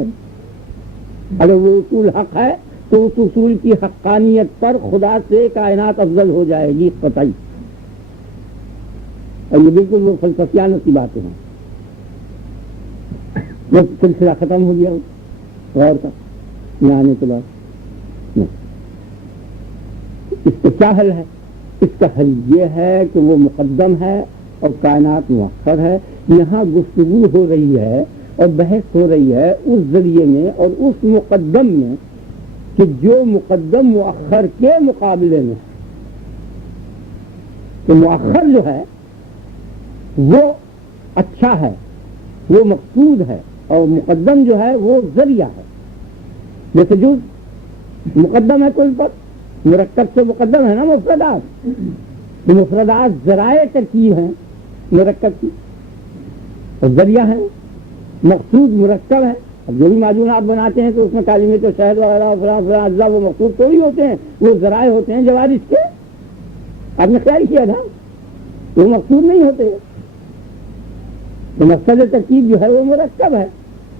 اگر وہ اصول حق ہے تو اس اصول کی حقانیت پر خدا سے کائنات افضل ہو جائے گی، قطعی۔ اور یہ بالکل وہ فلسفیانہ سی باتیں ہیں، وہ سلسلہ ختم ہو گیا غور کا یہاں آنے کے بعد۔ اس کا کیا حل ہے؟ اس کا حل یہ ہے کہ وہ مقدم ہے اور کائنات مؤخر ہے۔ یہاں گفتگو ہو رہی ہے اور بحث ہو رہی ہے اس ذریعے میں اور اس مقدم میں کہ جو مقدم مؤخر کے مقابلے میں، تو مؤخر جو ہے وہ اچھا ہے، وہ مقصود ہے، اور مقدم جو ہے وہ ذریعہ ہے۔ جیسے جو مقدم ہے کل پر، مرکب سے مقدم ہے نا مفردات، تو مفردات ذرائع ترکیب ہیں مرکب کی، اور ذریعہ ہیں، مقصود مرکب ہے۔ اب جو بھی معجونات بناتے ہیں تو اس میں کالی مرچ اور شہد وغیرہ فلاں اجزاء وہ مقصود تھوڑی ہوتے ہیں، وہ ذرائع ہوتے ہیں جوارح کے۔ آپ نے خیال کیا تھا وہ مقصود نہیں ہوتے، تو مقصد ترکیب جو ہے وہ مرکب ہے،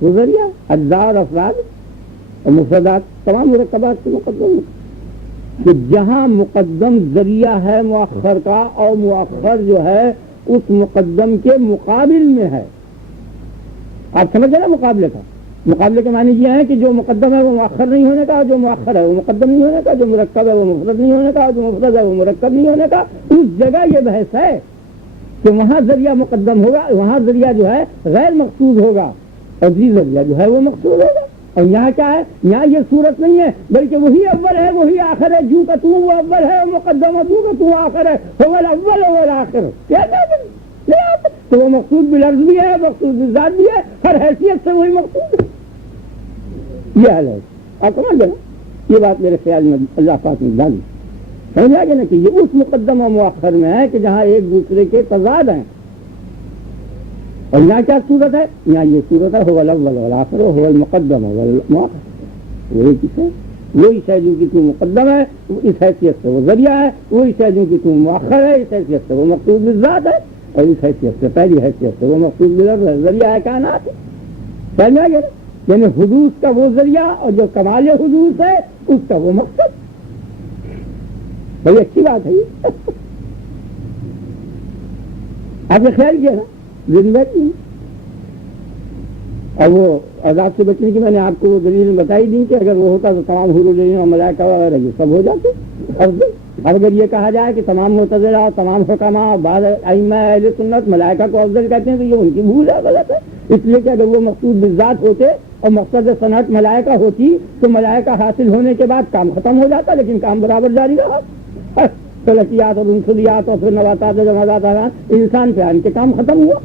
وہ ذریعہ، اجزاء اور افراد اور مفردات تمام مرکبات سے مقدم ہے۔ کہ جہاں مقدم ذریعہ ہے مؤخر کا، اور مؤخر جو ہے اس مقدم کے مقابل میں ہے۔ آپ سمجھ نا مقابلے کا، مقابلے کے معنی یہ ہے کہ جو مقدم ہے وہ مؤخر نہیں ہونے کا، اور جو مؤخر ہے وہ مقدم نہیں ہونے کا، جو مرکب ہے وہ مفرد نہیں ہونے کا، اور جو مفرد ہے وہ مرکب نہیں ہونے کا۔ اس جگہ یہ بحث ہے کہ وہاں ذریعہ مقدم ہوگا، وہاں ذریعہ جو ہے غیر مقصود ہوگا، اور یہ ذریعہ جو ہے وہ مقصود ہوگا۔ اور یہاں کیا ہے؟ یہاں یہ صورت نہیں ہے، بلکہ وہی اول ہے وہی آخر ہے، جو کہ تو وہ اول ہے وہ مقدم ہے، جو کہ تو آخر ہے وہ الاول ہے وہ الآخر۔ تو وہ مقصود باللفظ بھی ہے، مقصود بالذات بھی ہے، ہر حیثیت سے وہی مقصود ہے۔ یہ حل ہے، آپ سمجھ گئے نا؟ یہ بات میرے خیال میں اللہ پاک نے ڈالی، سمجھ آ گیا نا کہ یہ اس مقدم و مؤخر میں ہے کہ جہاں ایک دوسرے کے تضاد ہیں۔ اور یہاں کیا صورت ہے؟ یہاں یہ صورت ہے هو الاول والآخر وهو المقدم والمؤخر، وہی چیز ہے، وہی شے جو کہ تو مقدم ہے اس حیثیت سے وہ ذریعہ ہے، وہی شے جو کہ تو مؤخر ہے اس حیثیت سے وہ مقصود بالذات ہے، اور اس حیثیت سے پہلی حیثیت سے وہ مقصود باللفظ ہے، ذریعہ ہے کائنات۔ سمجھ میں آ گیا؟ یعنی حدوث کا وہ ذریعہ اور جو کمال حدوث ہے اس کا وہ مقصد۔ بڑی اچھی بات ہے یہ، آپ نے خیال کیا نا زندگی۔ اور وہ عذاب سے بچنے کی میں نے آپ کو وہ دلیل بتائی دی کہ اگر وہ ہوتا تو تمام حور العین اور ملائکہ وغیرہ یہ سب ہو جاتے افضل۔ اگر یہ کہا جائے کہ تمام معتزلہ اور تمام حکماء اور بعض ائمہ اہل سنت ملائکہ کو افضل کہتے ہیں تو یہ ان کی بھول ہے، غلط ہے۔ اس لیے کہ اگر وہ مقصود بالذات ہوتے اور مقصد صنعت ملائکہ ہوتی تو ملائکہ حاصل ہونے کے بعد کام ختم ہو جاتا، لیکن کام برابر جاری رہا۔ فلکیات اور انسلیات اور پھر نباتات اور جمادات، انسان پہ آن کے کام ختم ہوا۔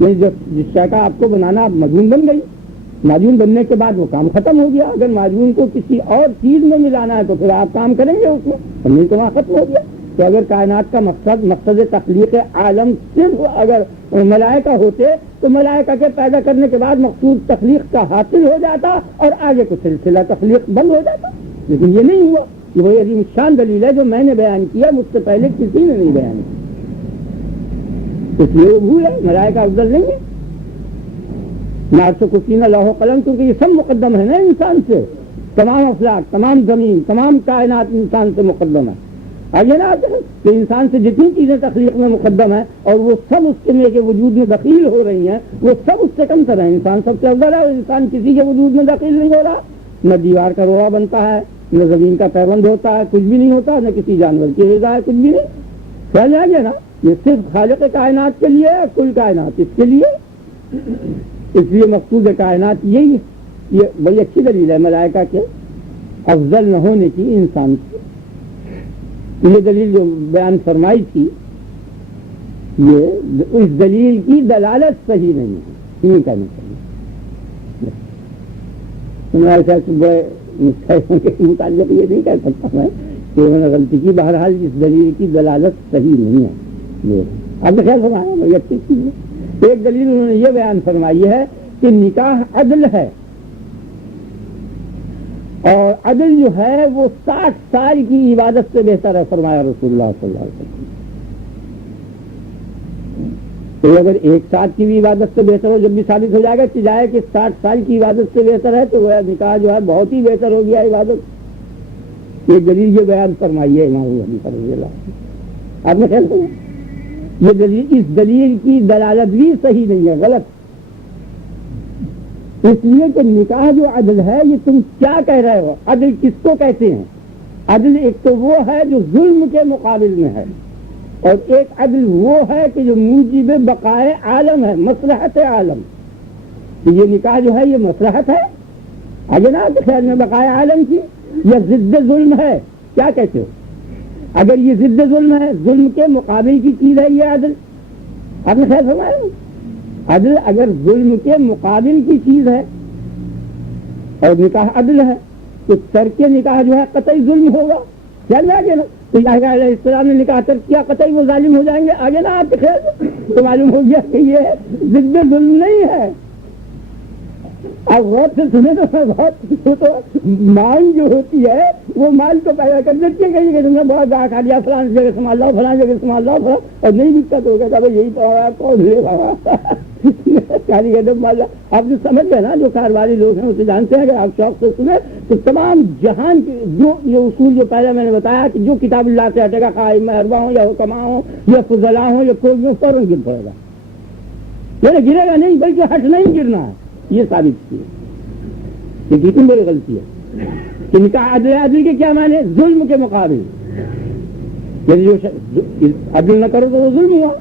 یعنی جس شے کا آپ کو بنانا آپ معجون بن گئی، معجون بننے کے بعد وہ کام ختم ہو گیا۔ اگر معجون کو کسی اور چیز میں ملانا ہے تو پھر آپ کام کریں گے اس میں، نہیں تو وہاں ختم ہو گیا۔ تو اگر کائنات کا مقصد تخلیق عالم صرف اگر ملائکہ ہوتے تو ملائکہ کے پیدا کرنے کے بعد مقصود تخلیق کا حاصل ہو جاتا اور آگے کو سلسلہ تخلیق بند ہو جاتا، لیکن یہ نہیں ہوا۔ یہ وہی عظیم شان دلیل ہے جو میں نے بیان کیا، مجھ سے پہلے کسی نے نہیں بیان کیا، اس لیے وہ بھول ہے، ملائکہ افضل نہیں ہے۔ ناس کفین لوح و قلم، کیونکہ یہ سب مقدم ہے نا انسان سے، تمام افلاک، تمام زمین، تمام کائنات انسان سے مقدم ہے۔ آگے نا آتے ہیں کہ انسان سے جتنی چیزیں تخلیق میں مقدم ہیں اور وہ سب اس کے وجود میں دخیل ہو رہی ہیں، وہ سب اس سے کم تر ہیں۔ انسان سب سے افضل ہے، انسان کسی کے وجود میں دخیل نہیں ہو رہا، نہ دیوار کا روغہ بنتا ہے، نہ زمین کا پیوند ہوتا ہے، کچھ بھی نہیں ہوتا، نہ کسی جانور کی غذا ہے، کچھ بھی نہیں۔ خیال آ گیا نا، یہ صرف خالق کائنات کے لیے ہے، کل کائنات اس کے لیے، اس لیے مقصود کائنات یہی ہے۔ یہ بڑی اچھی دلیل ہے ملائکہ کے افضل نہ ہونے کی انسان کی۔ یہ دلیل جو بیان فرمائی تھی، یہ اس دلیل کی دلالت صحیح نہیں ہے، نہیں کہنا چاہیے۔ ہمارے ساتھ بڑے کے متعلق یہ نہیں کہہ سکتا میں کہ انہوں نے غلطی کی، بہرحال اس دلیل کی دلالت صحیح نہیں ہے۔ یہ اب خیال فرمایا بڑی اچھی چیز ہے۔ ایک دلیل انہوں نے یہ بیان فرمائی ہے کہ نکاح عدل ہے، اور عدل جو ہے وہ 60 سال کی عبادت سے بہتر ہے، فرمایا رسول اللہ صلی اللہ علیہ وسلم۔ تو اگر 1 سال کی بھی عبادت سے بہتر ہو، جب بھی ثابت ہو جائے گا کہ جائے کہ 60 سال کی عبادت سے بہتر ہے، تو وہ نکاح جو ہے بہت ہی بہتر ہو گیا عبادت۔ یہ دلیل یہ بیان فرمائی ہے امام ابو حنیفہ رضی اللہ عنہ۔ آپ نے خیال کیا یہ دلیل، اس دلیل کی دلالت بھی صحیح نہیں ہے، غلط، اس لیے کہ نکاح جو عدل ہے، یہ تم کیا کہہ رہے ہو؟ عدل کس کو کہتے ہیں؟ عدل ایک تو وہ ہے جو ظلم کے مقابل میں ہے، اور ایک عدل وہ ہے کہ جو موجب بقائے عالم ہے، مصلحت عالم۔ تو یہ نکاح جو ہے یہ مصلحت ہے، آگے نا تو خیال میں بقائے عالم کی، یا ضد ظلم ہے؟ کیا کہتے ہو؟ اگر یہ ضد ظلم ہے، ظلم کے مقابل کی چیز ہے یہ عدل، آپ نے خیال فرمایا؟ عدل اگر ظلم کے مقابل کی چیز ہے اور نکاح عدل ہے تو ترک نکاح جو ہے قطعی ظلم ہوگا۔ خیال میں آگے نا تو علیہ السلام نے نکاح ترک کیا، قطعی وہ ظالم ہو جائیں گے۔ آگے نا آپ کے خیال تو معلوم ہو گیا کہ یہ ضد ظلم نہیں ہے۔ اب غور سے سنے تو مال جو ہوتی ہے وہ مال کو پیدا کر دیتی ہے کہ تم نے بہت گاہ کھا لیا، فلاں جگہ سنبھال لاؤ، فلاں جگہ سنبھال لاؤ، اور نہیں دکھتا تو کہتا بھائی یہی تو کون لے گا کالی گدم والا۔ آپ جو سمجھ گئے نا، جو کاروباری لوگ ہیں اسے جانتے ہیں، اگر آپ شوق سے سنیں تو تمام جہان کے جو یہ اصول جو پہلے میں نے بتایا کہ جو کتاب اللہ سے ہٹے گا، خواہ ائمہ ہوں یا حکماء ہوں یا فضلاء ہوں یا کوئی بھی، فوراً گر پڑے گا، یعنی گرے گا نہیں بلکہ ہٹ نہیں گرنا ہے۔ یہ ثابت کی ہے، یہ کتنی بڑی غلطی ہے کہ نکاح عدل کے کیا معنی؟ ظلم کے مقابل، یعنی جو عدل نہ کرو تو وہ ظلم ہوا،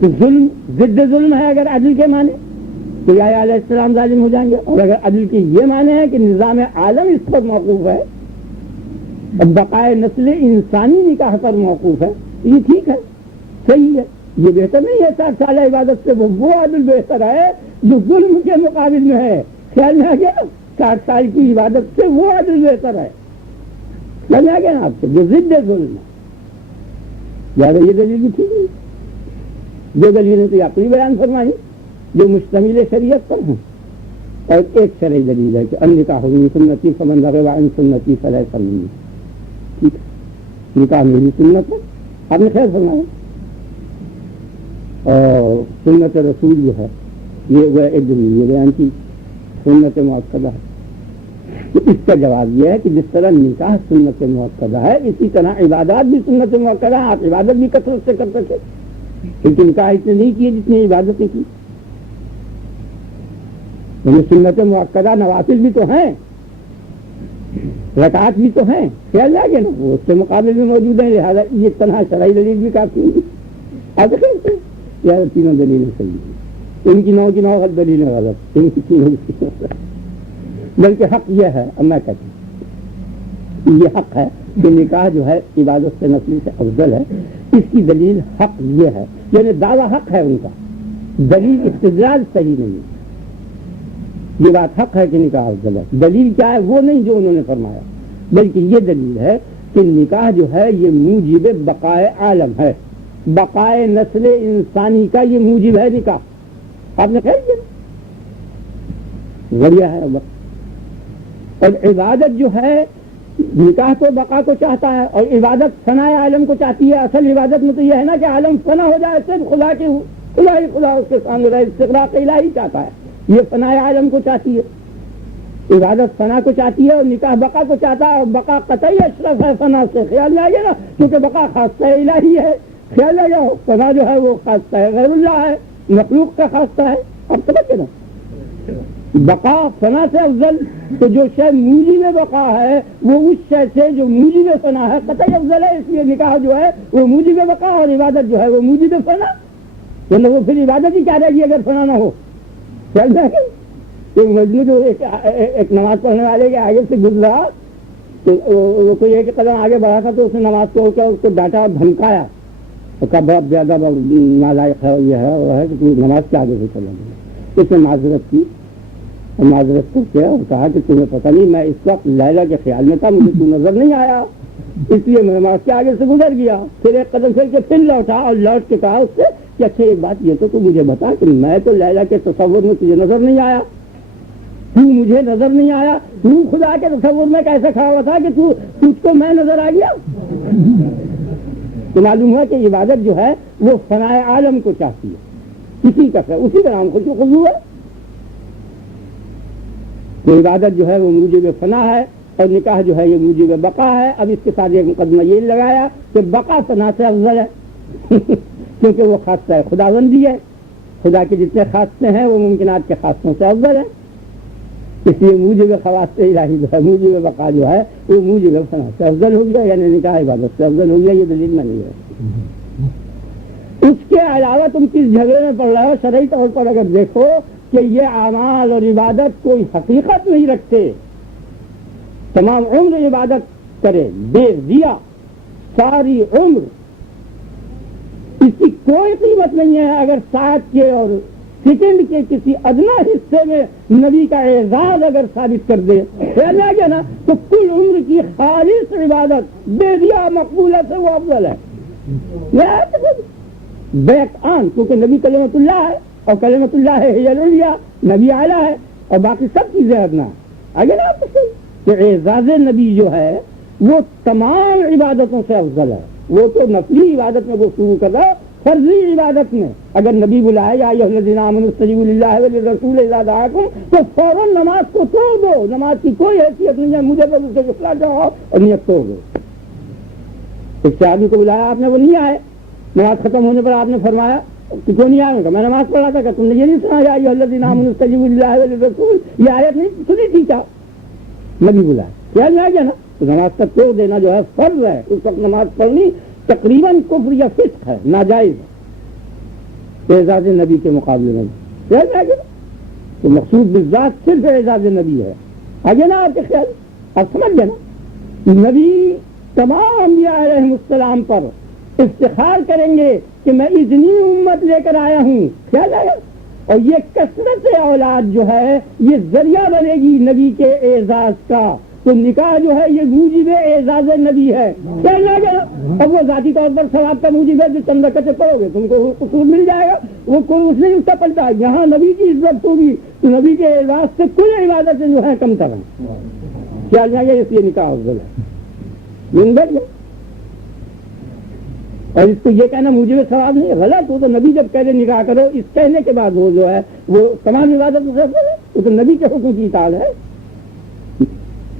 تو ظلم ضد ظلم ہے اگر عدل کے معنی، تو یا علیہ السلام ظالم ہو جائیں گے، اور اگر عدل کے یہ معنی ہے کہ نظام عالم اس پر موقوف ہے، اب بقائے نسل انسانی نکاح پر موقوف ہے، یہ ٹھیک ہے، صحیح ہے، یہ بہتر نہیں ہے 60 سال عبادت سے، وہ عدل بہتر ہے جو ظلم کے مقابل میں ہے۔ خیال میں آ گیا؟ 60 سال کی عبادت سے وہ عدل بہتر ہے، خیال میں آ گیا نا آپ سے، جو ضد ظلم ہے۔ زیادہ یہ دلیل بھی ٹھیک ہے، جو دلیلیں تو عقلی بیان فرمائی جو مشتمل شریعت پر ہیں، اور ایک شرعی دلیل ہے کہ النکاح من سنتی فمن رغب عن سنتی فلیس منی، ٹھیک ہے، نکاح میری سنت ہے، آپ نے خیر فرمایا، اور سنت رسول جو ہے یہ ایک دلیل یہ بیان کی سنت مؤکدہ ہے۔ تو اس کا جواب یہ ہے کہ جس طرح نکاح سنت مؤکدہ ہے، اسی طرح عبادات بھی سنت مؤکدہ ہے۔ آپ عبادت بھی کثرت سے کر سکے، کیونکہ نکاح اتنے نہیں کیے جتنی عبادتیں کی، یعنی سنت مؤکدہ نوافل بھی تو ہیں، رکعات بھی تو ہیں، خیال آ گیا نا، وہ اس کے مقابلے میں موجود ہیں، لہٰذا یہ تنہا شرعی دلیل بھی کافی ہے۔ آپ دیکھیں یہ تینوں دلیلیں صحیح ہیں، ان کی 9 کی 9 غلط دلیلیں غلط، ان کی تینوں بلکہ حق یہ ہے، اب میں کہتا ہوں یہ حق ہے کہ نکاح جو ہے عبادت سے نسلی سے افضل ہے، اس کی دلیل حق یہ ہے، یعنی دعویٰ حق ہے ان کا، دلیل استدلال صحیح نہیں ہے۔ یہ بات حق ہے کہ نکاح افضل ہے، دلیل کیا ہے وہ نہیں جو انہوں نے فرمایا، بلکہ یہ دلیل ہے کہ نکاح جو ہے یہ موجب بقائے عالم ہے، بقائے نسل انسانی کا یہ موجب ہے نکاح. آپ نے خیر کیا ذریعہ ہے اللہ. اور عبادت جو ہے نکاح تو بقا کو چاہتا ہے اور عبادت فنائے عالم کو چاہتی ہے. اصل عبادت میں تو یہ ہے نا کہ عالم فنا ہو جائے، صرف خدا کے خدا ہی خدا اس کے سامنے رہے، استغراق الہی چاہتا ہے. یہ فنائے عالم کو چاہتی ہے، عبادت فنا کو چاہتی ہے، اور نکاح بقا کو چاہتا ہے. اور بقا قطعی اشرف ہے فنا سے. خیال میں آئیے نا، کیونکہ بقا خاصہ الہی ہے. خیال آ جاؤ، فنا جو ہے وہ خاصہ ہے غیر اللہ ہے، مخلوق کا خاصہ ہے. اب سمجھے نا، بقا فنا سے افضل. تو جو شے موجب بقا ہے وہ اس شے سے جو موجب فنا ہے قطعی افضل ہے. اس لیے نکاح جو ہے وہ موجب بقا اور عبادت جو ہے وہ موجب فنا. وہ پھر عبادت ہی کیا رہے گی اگر فنا نہ ہو. چل جائے گا. تو مجنون جو ایک نماز پڑھنے والے کے آگے سے گزرا تو وہ کوئی ایک قدم آگے بڑھا تھا تو اس نے نماز توڑ کر اس کو ڈانٹا اور دھمکایا. کہا بہت زیادہ نالائق ہے، یہ ہے وہ ہے کہ تو نماز کے آگے سے چلا گیا. اس نے معذرت کی، معذرت کر کے اور کہا کہ تمہیں پتہ نہیں میں اس وقت لیلا کے خیال میں تھا، مجھے تو نظر نہیں آیا، اس لیے میں نماز کے آگے سے گزر گیا. پھر ایک قدم پھر کے پھر لوٹا اور لوٹ کے کہا اس سے کہ اچھا ایک بات یہ تو مجھے بتا کہ میں تو لیلا کے تصور میں تجھے نظر نہیں آیا، تو مجھے نظر نہیں آیا، تو خدا کے تصور میں کیسے کھڑا ہوا تھا کہ تجھ کو میں نظر آ گیا. تو معلوم ہوا کہ عبادت جو ہے وہ فنائے عالم کو چاہتی ہے، کسی کا خیر، اسی کا نام خضوع ہے. تو عبادت جو ہے وہ موجب فنا ہے اور نکاح جو ہے یہ موجب بقا ہے. اب اس کے ساتھ ایک مقدمہ یہ لگایا کہ بقا فنا سے افضل ہے کیونکہ وہ خاصہ ہے، خداوندی ہے، خدا کے جتنے خاصے ہیں وہ ممکنات کے خاصوں سے افضل ہے. اس لیے موجب خواص الہی جو ہے موجب بقا جو ہے وہ موجب فنا سے افضل ہو گیا، یعنی نکاح عبادت سے افضل ہو گیا. یہ دلیل میں نہیں ہے. اس کے علاوہ تم کس جھگڑے میں پڑ رہے ہو؟ شرعی طور پر اگر دیکھو کہ یہ اعمال اور عبادت کوئی حقیقت نہیں رکھتے، تمام عمر عبادت کرے بے دیا ساری عمر، اس کی کوئی قیمت نہیں ہے اگر ساتھ کے اور سیکنڈ کے کسی ادنا حصے میں نبی کا اعزاز اگر ثابت کر دے گیا نا تو کل عمر کی خالص عبادت بے دیا مقبولہ سے وہ افضل ہے. بیک آن، کیونکہ نبی کلمت اللہ ہے اور کلمت اللہ ہے ہی العلیٰ، نبی اعلیٰ ہے اور باقی سب چیزیں ادنا. آگے نا آپ تو اعزاز نبی جو ہے وہ تمام عبادتوں سے افضل ہے. وہ تو نفلی عبادت میں وہ شروع کر رہا ہے، فرضی عبادت میں اگر نبی بلائے یا ایھا الذین آمنوا استجیبوا للہ وللرسول اذا دعاکم تو فوراً نماز کو توڑ دو. نماز کی کوئی حیثیت نہیں ہے، مجھے بس اسے اصلاح جاؤ اور نیت توڑ دو. ایک آدمی کو بلایا آپ نے، وہ نہیں آئے. نماز ختم ہونے پر آپ نے فرمایا کہ کیوں نہیں آئے گا؟ میں نماز پڑھ رہا تھا. کہ تم نے یہ نہیں سنا یا ایھا الذین آمنوا استجیبوا للہ وللرسول، یہ آیت نہیں سنی تھی کیا؟ نبی بلائے کیا نہیں آ گیا نا، تو نماز کا توڑ دینا جو ہے فرض ہے. اس وقت نماز پڑھنی تقریباً کفر یا فسق ہے، ناجائز ہے اعزاز نبی کے مقابلے میں. تو مقصود بالذات صرف اعزاز نبی ہے. آگے نا آپ کے خیال آپ سمجھ گئے نا، نبی تمام انبیاء علیہ السلام پر افتخار کریں گے کہ میں اتنی امت لے کر آیا ہوں. خیال آیا؟ اور یہ کثرت اولاد جو ہے یہ ذریعہ بنے گی نبی کے اعزاز کا. تو نکاح جو ہے یہ موجب اعزاز نبی ہے. کہنا گیا اب وہ ذاتی طور پر ثواب کا موجب ہے، جو چند رکعتیں پڑھو گے تم کو قصور مل جائے گا. وہ کوئی اس نے اس کا پلٹا، یہاں نبی کی عزت ہوگی تو نبی کے اعزاز سے کل عبادتیں جو ہے کم تر ہیں. کیا جائے گا؟ اس لیے نکاح افضل ہے. اور اس کو یہ کہنا مجھے ثواب نہیں ہے، غلط. وہ تو نبی جب کہہ دے نکاح کرو، اس کہنے کے بعد وہ جو ہے وہ تمام عبادت سے افضل ہے. وہ تو نبی کے حکم کی اطاعت ہے.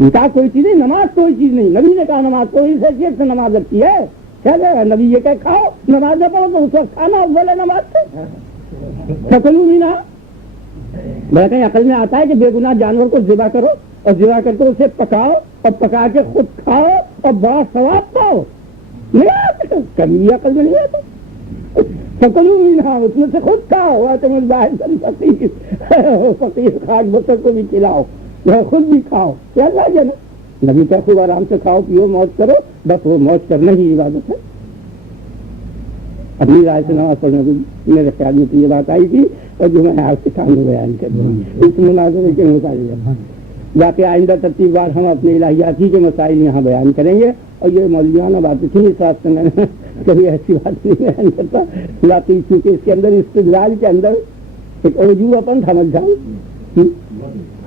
نکاح کوئی چیز نہیں، نماز کوئی چیز نہیں. نبی نے کہا نماز کوئی حیثیت سے نماز رکھتی ہے. کیا جائے؟ نبی یہ کہ کھاؤ، نماز نہ پڑھو تو اس وقت کھانا افضل ہے نماز سے. شکلوں نہیں نہ میں کہیں عقل میں آتا ہے کہ بے گناہ جانور کو ذبح کرو اور ذبح کر کے اسے پکاؤ اور پکا کے خود کھاؤ اور بڑا ثواب پاؤ. نہیں آتا، کبھی عقل میں نہیں آتا. شکلوں نہیں نہ اس میں سے خود کھاؤ. تم فقیر خاک بطر کو بھی کھلاؤ، خود بھی کھاؤ. کیا لگے نا نبی کا خوب آرام سے کھاؤ پیو موج کرو، بس وہ موج کرنا ہی عبادت ہے. اپنی رائے سے نماز پڑھنے کی میرے خیال میں تو یہ بات آئی تھی اور جو میں آپ کے سامنے بیان کر دوں اس مناظرے کے مطابق. باقی آئندہ ترتیب بار ہم اپنے الہیاتی کے مسائل یہاں بیان کریں گے، اور یہ مولویانہ باتیں تھیں، اس واسطے میں نے کبھی ایسی بات نہیں بیان کرتا، باقی چونکہ اس کے اندر استدلال کے اندر ایک رجوع اپن سمجھ جاؤں،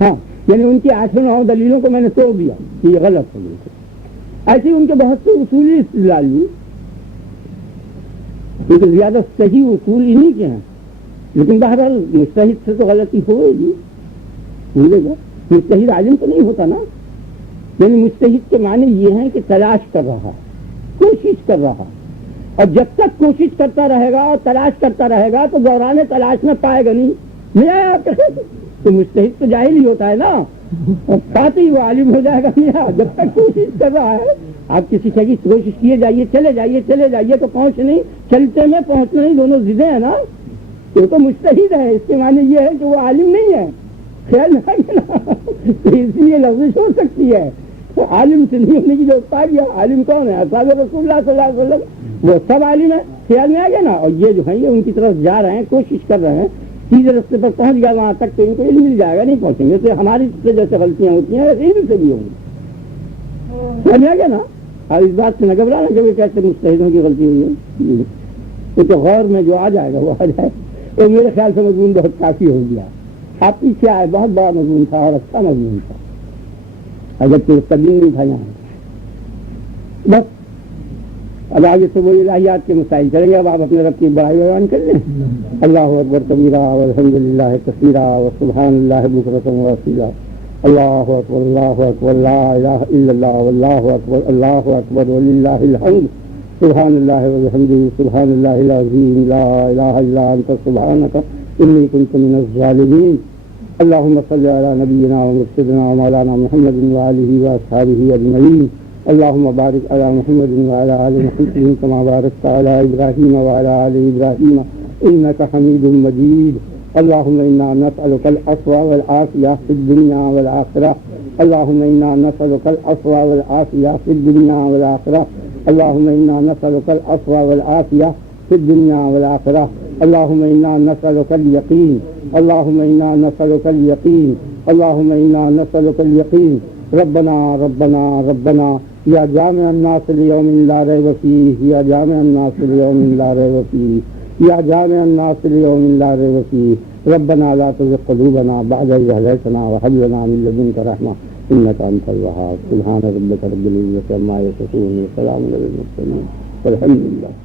ہاں یعنی ان کی 8 9 دلیلوں کو میں نے توڑ دیا کہ یہ غلط ہے بالکل۔ ایسے ان کے بہت سے اصولی استدلال بھی، کیونکہ زیادہ صحیح اصول انہی کے ہیں، لیکن بہرحال مجتہد سے تو غلطی ہوئے گی، بھولے گا، مجتہد عالم تو نہیں ہوتا نا، یعنی مجتہد کے معنی یہ ہیں کہ تلاش کر رہا، کوشش کر رہا، اور جب تک کوشش کرتا رہے گا اور تلاش کرتا رہے گا تو دوران تلاش میں پائے گا نہیں، نہیں آیا تو مجتہد تو جاہل ہی ہوتا ہے نا، اور ساتھ ہی وہ عالم ہو جائے گا نہیں، جب تک کوشش کر رہا ہے۔ آپ کسی شے کی کوشش کیے جائیے، چلے جائیے تو پہنچ نہیں، چلتے میں پہنچنا نہیں، دونوں ضدیں ہیں نا، تو مجتہد ہے، اس کے معنی یہ ہے کہ وہ عالم نہیں ہے، خیال میں آئے نا، تو اس لیے لفظ ہو سکتی ہے، تو عالم سے نہیں ہونے کی جو پا گیا، عالم کون ہے؟ اصحاب رسول اللہ صلی اللہ علیہ وسلم، وہ سب عالم ہے، خیال میں آ گیا نا، اور یہ جو ہے یہ ان کی طرف جا رہے ہیں، کوشش کر رہے ہیں، سیدھے رستے پر پہنچ گیا وہاں تک تو ان کو علم مل جائے گا، نہیں پہنچیں گے تو ہماری سے جیسے غلطیاں ہوتی ہیں ویسے علم سے بھی ہوں گی، خیال میں آ گیا نا، اور اس بات سے نہ گھبرانا کہ وہ کہتے مجتہدوں کی غلطی ہوئی ہے، یہ تو غور میں جو آ جائے گا وہ آ جائے، تو میرے خیال سے مضمون بہت کافی ہو گیا، آپ پیچھے آئے، بہت بڑا مضمون تھا اور اچھا مضمون تھا، اگر کوئی قدیم نہیں تھا یہاں، بس اب آگے سے وہ الہیات کے مسائل کریں گے۔ اب آپ اپنے رب کی بڑائی بیان کر لیں، اللہ اکبر کبیرہ والحمد للہ کثیرہ وسبحان اللہ بکرۃ واصیلا، اللہ اکبر لا الہ الا اللہ واللہ اکبر وللہ الحمد، سبحان اللہ وبحمدہ سبحان اللہ العظیم، لا الہ الا انت سبحانک انی کنت من الظالمین۔ اللهم صل على نبينا ومرشدنا ومولانا محمد وآله وأصحابه أجمعين، اللهم بارك على محمد وعلى آل محمد كما باركت على إبراهيم وعلى آل إبراهيم إنك حميد مجيد، اللهم إنا نسألك العفو والعافية في الدنيا والآخرة، اللهم إنا نسألك العفو والعافية في الدنيا والآخرة، اللهم إنا نسألك العفو والعافية في الدنيا والآخرة، اللهم إنا نسألك اليقين، اللهم إنا نسألك اليقين، اللهم إنا نسألك اليقين، ربنا ربنا ربنا يا جامع الناس ليوم لا ريب فيه، يا جامع الناس ليوم لا ريب فيه، يا جامع الناس ليوم لا ريب فيه، ربنا لا تزغ قلوبنا بعد إذ هديتنا وهب لنا من لدنك رحمة إنك أنت الوهاب، سبحان ربك رب العزة عما يصفون وسلام على المرسلين والحمد لله۔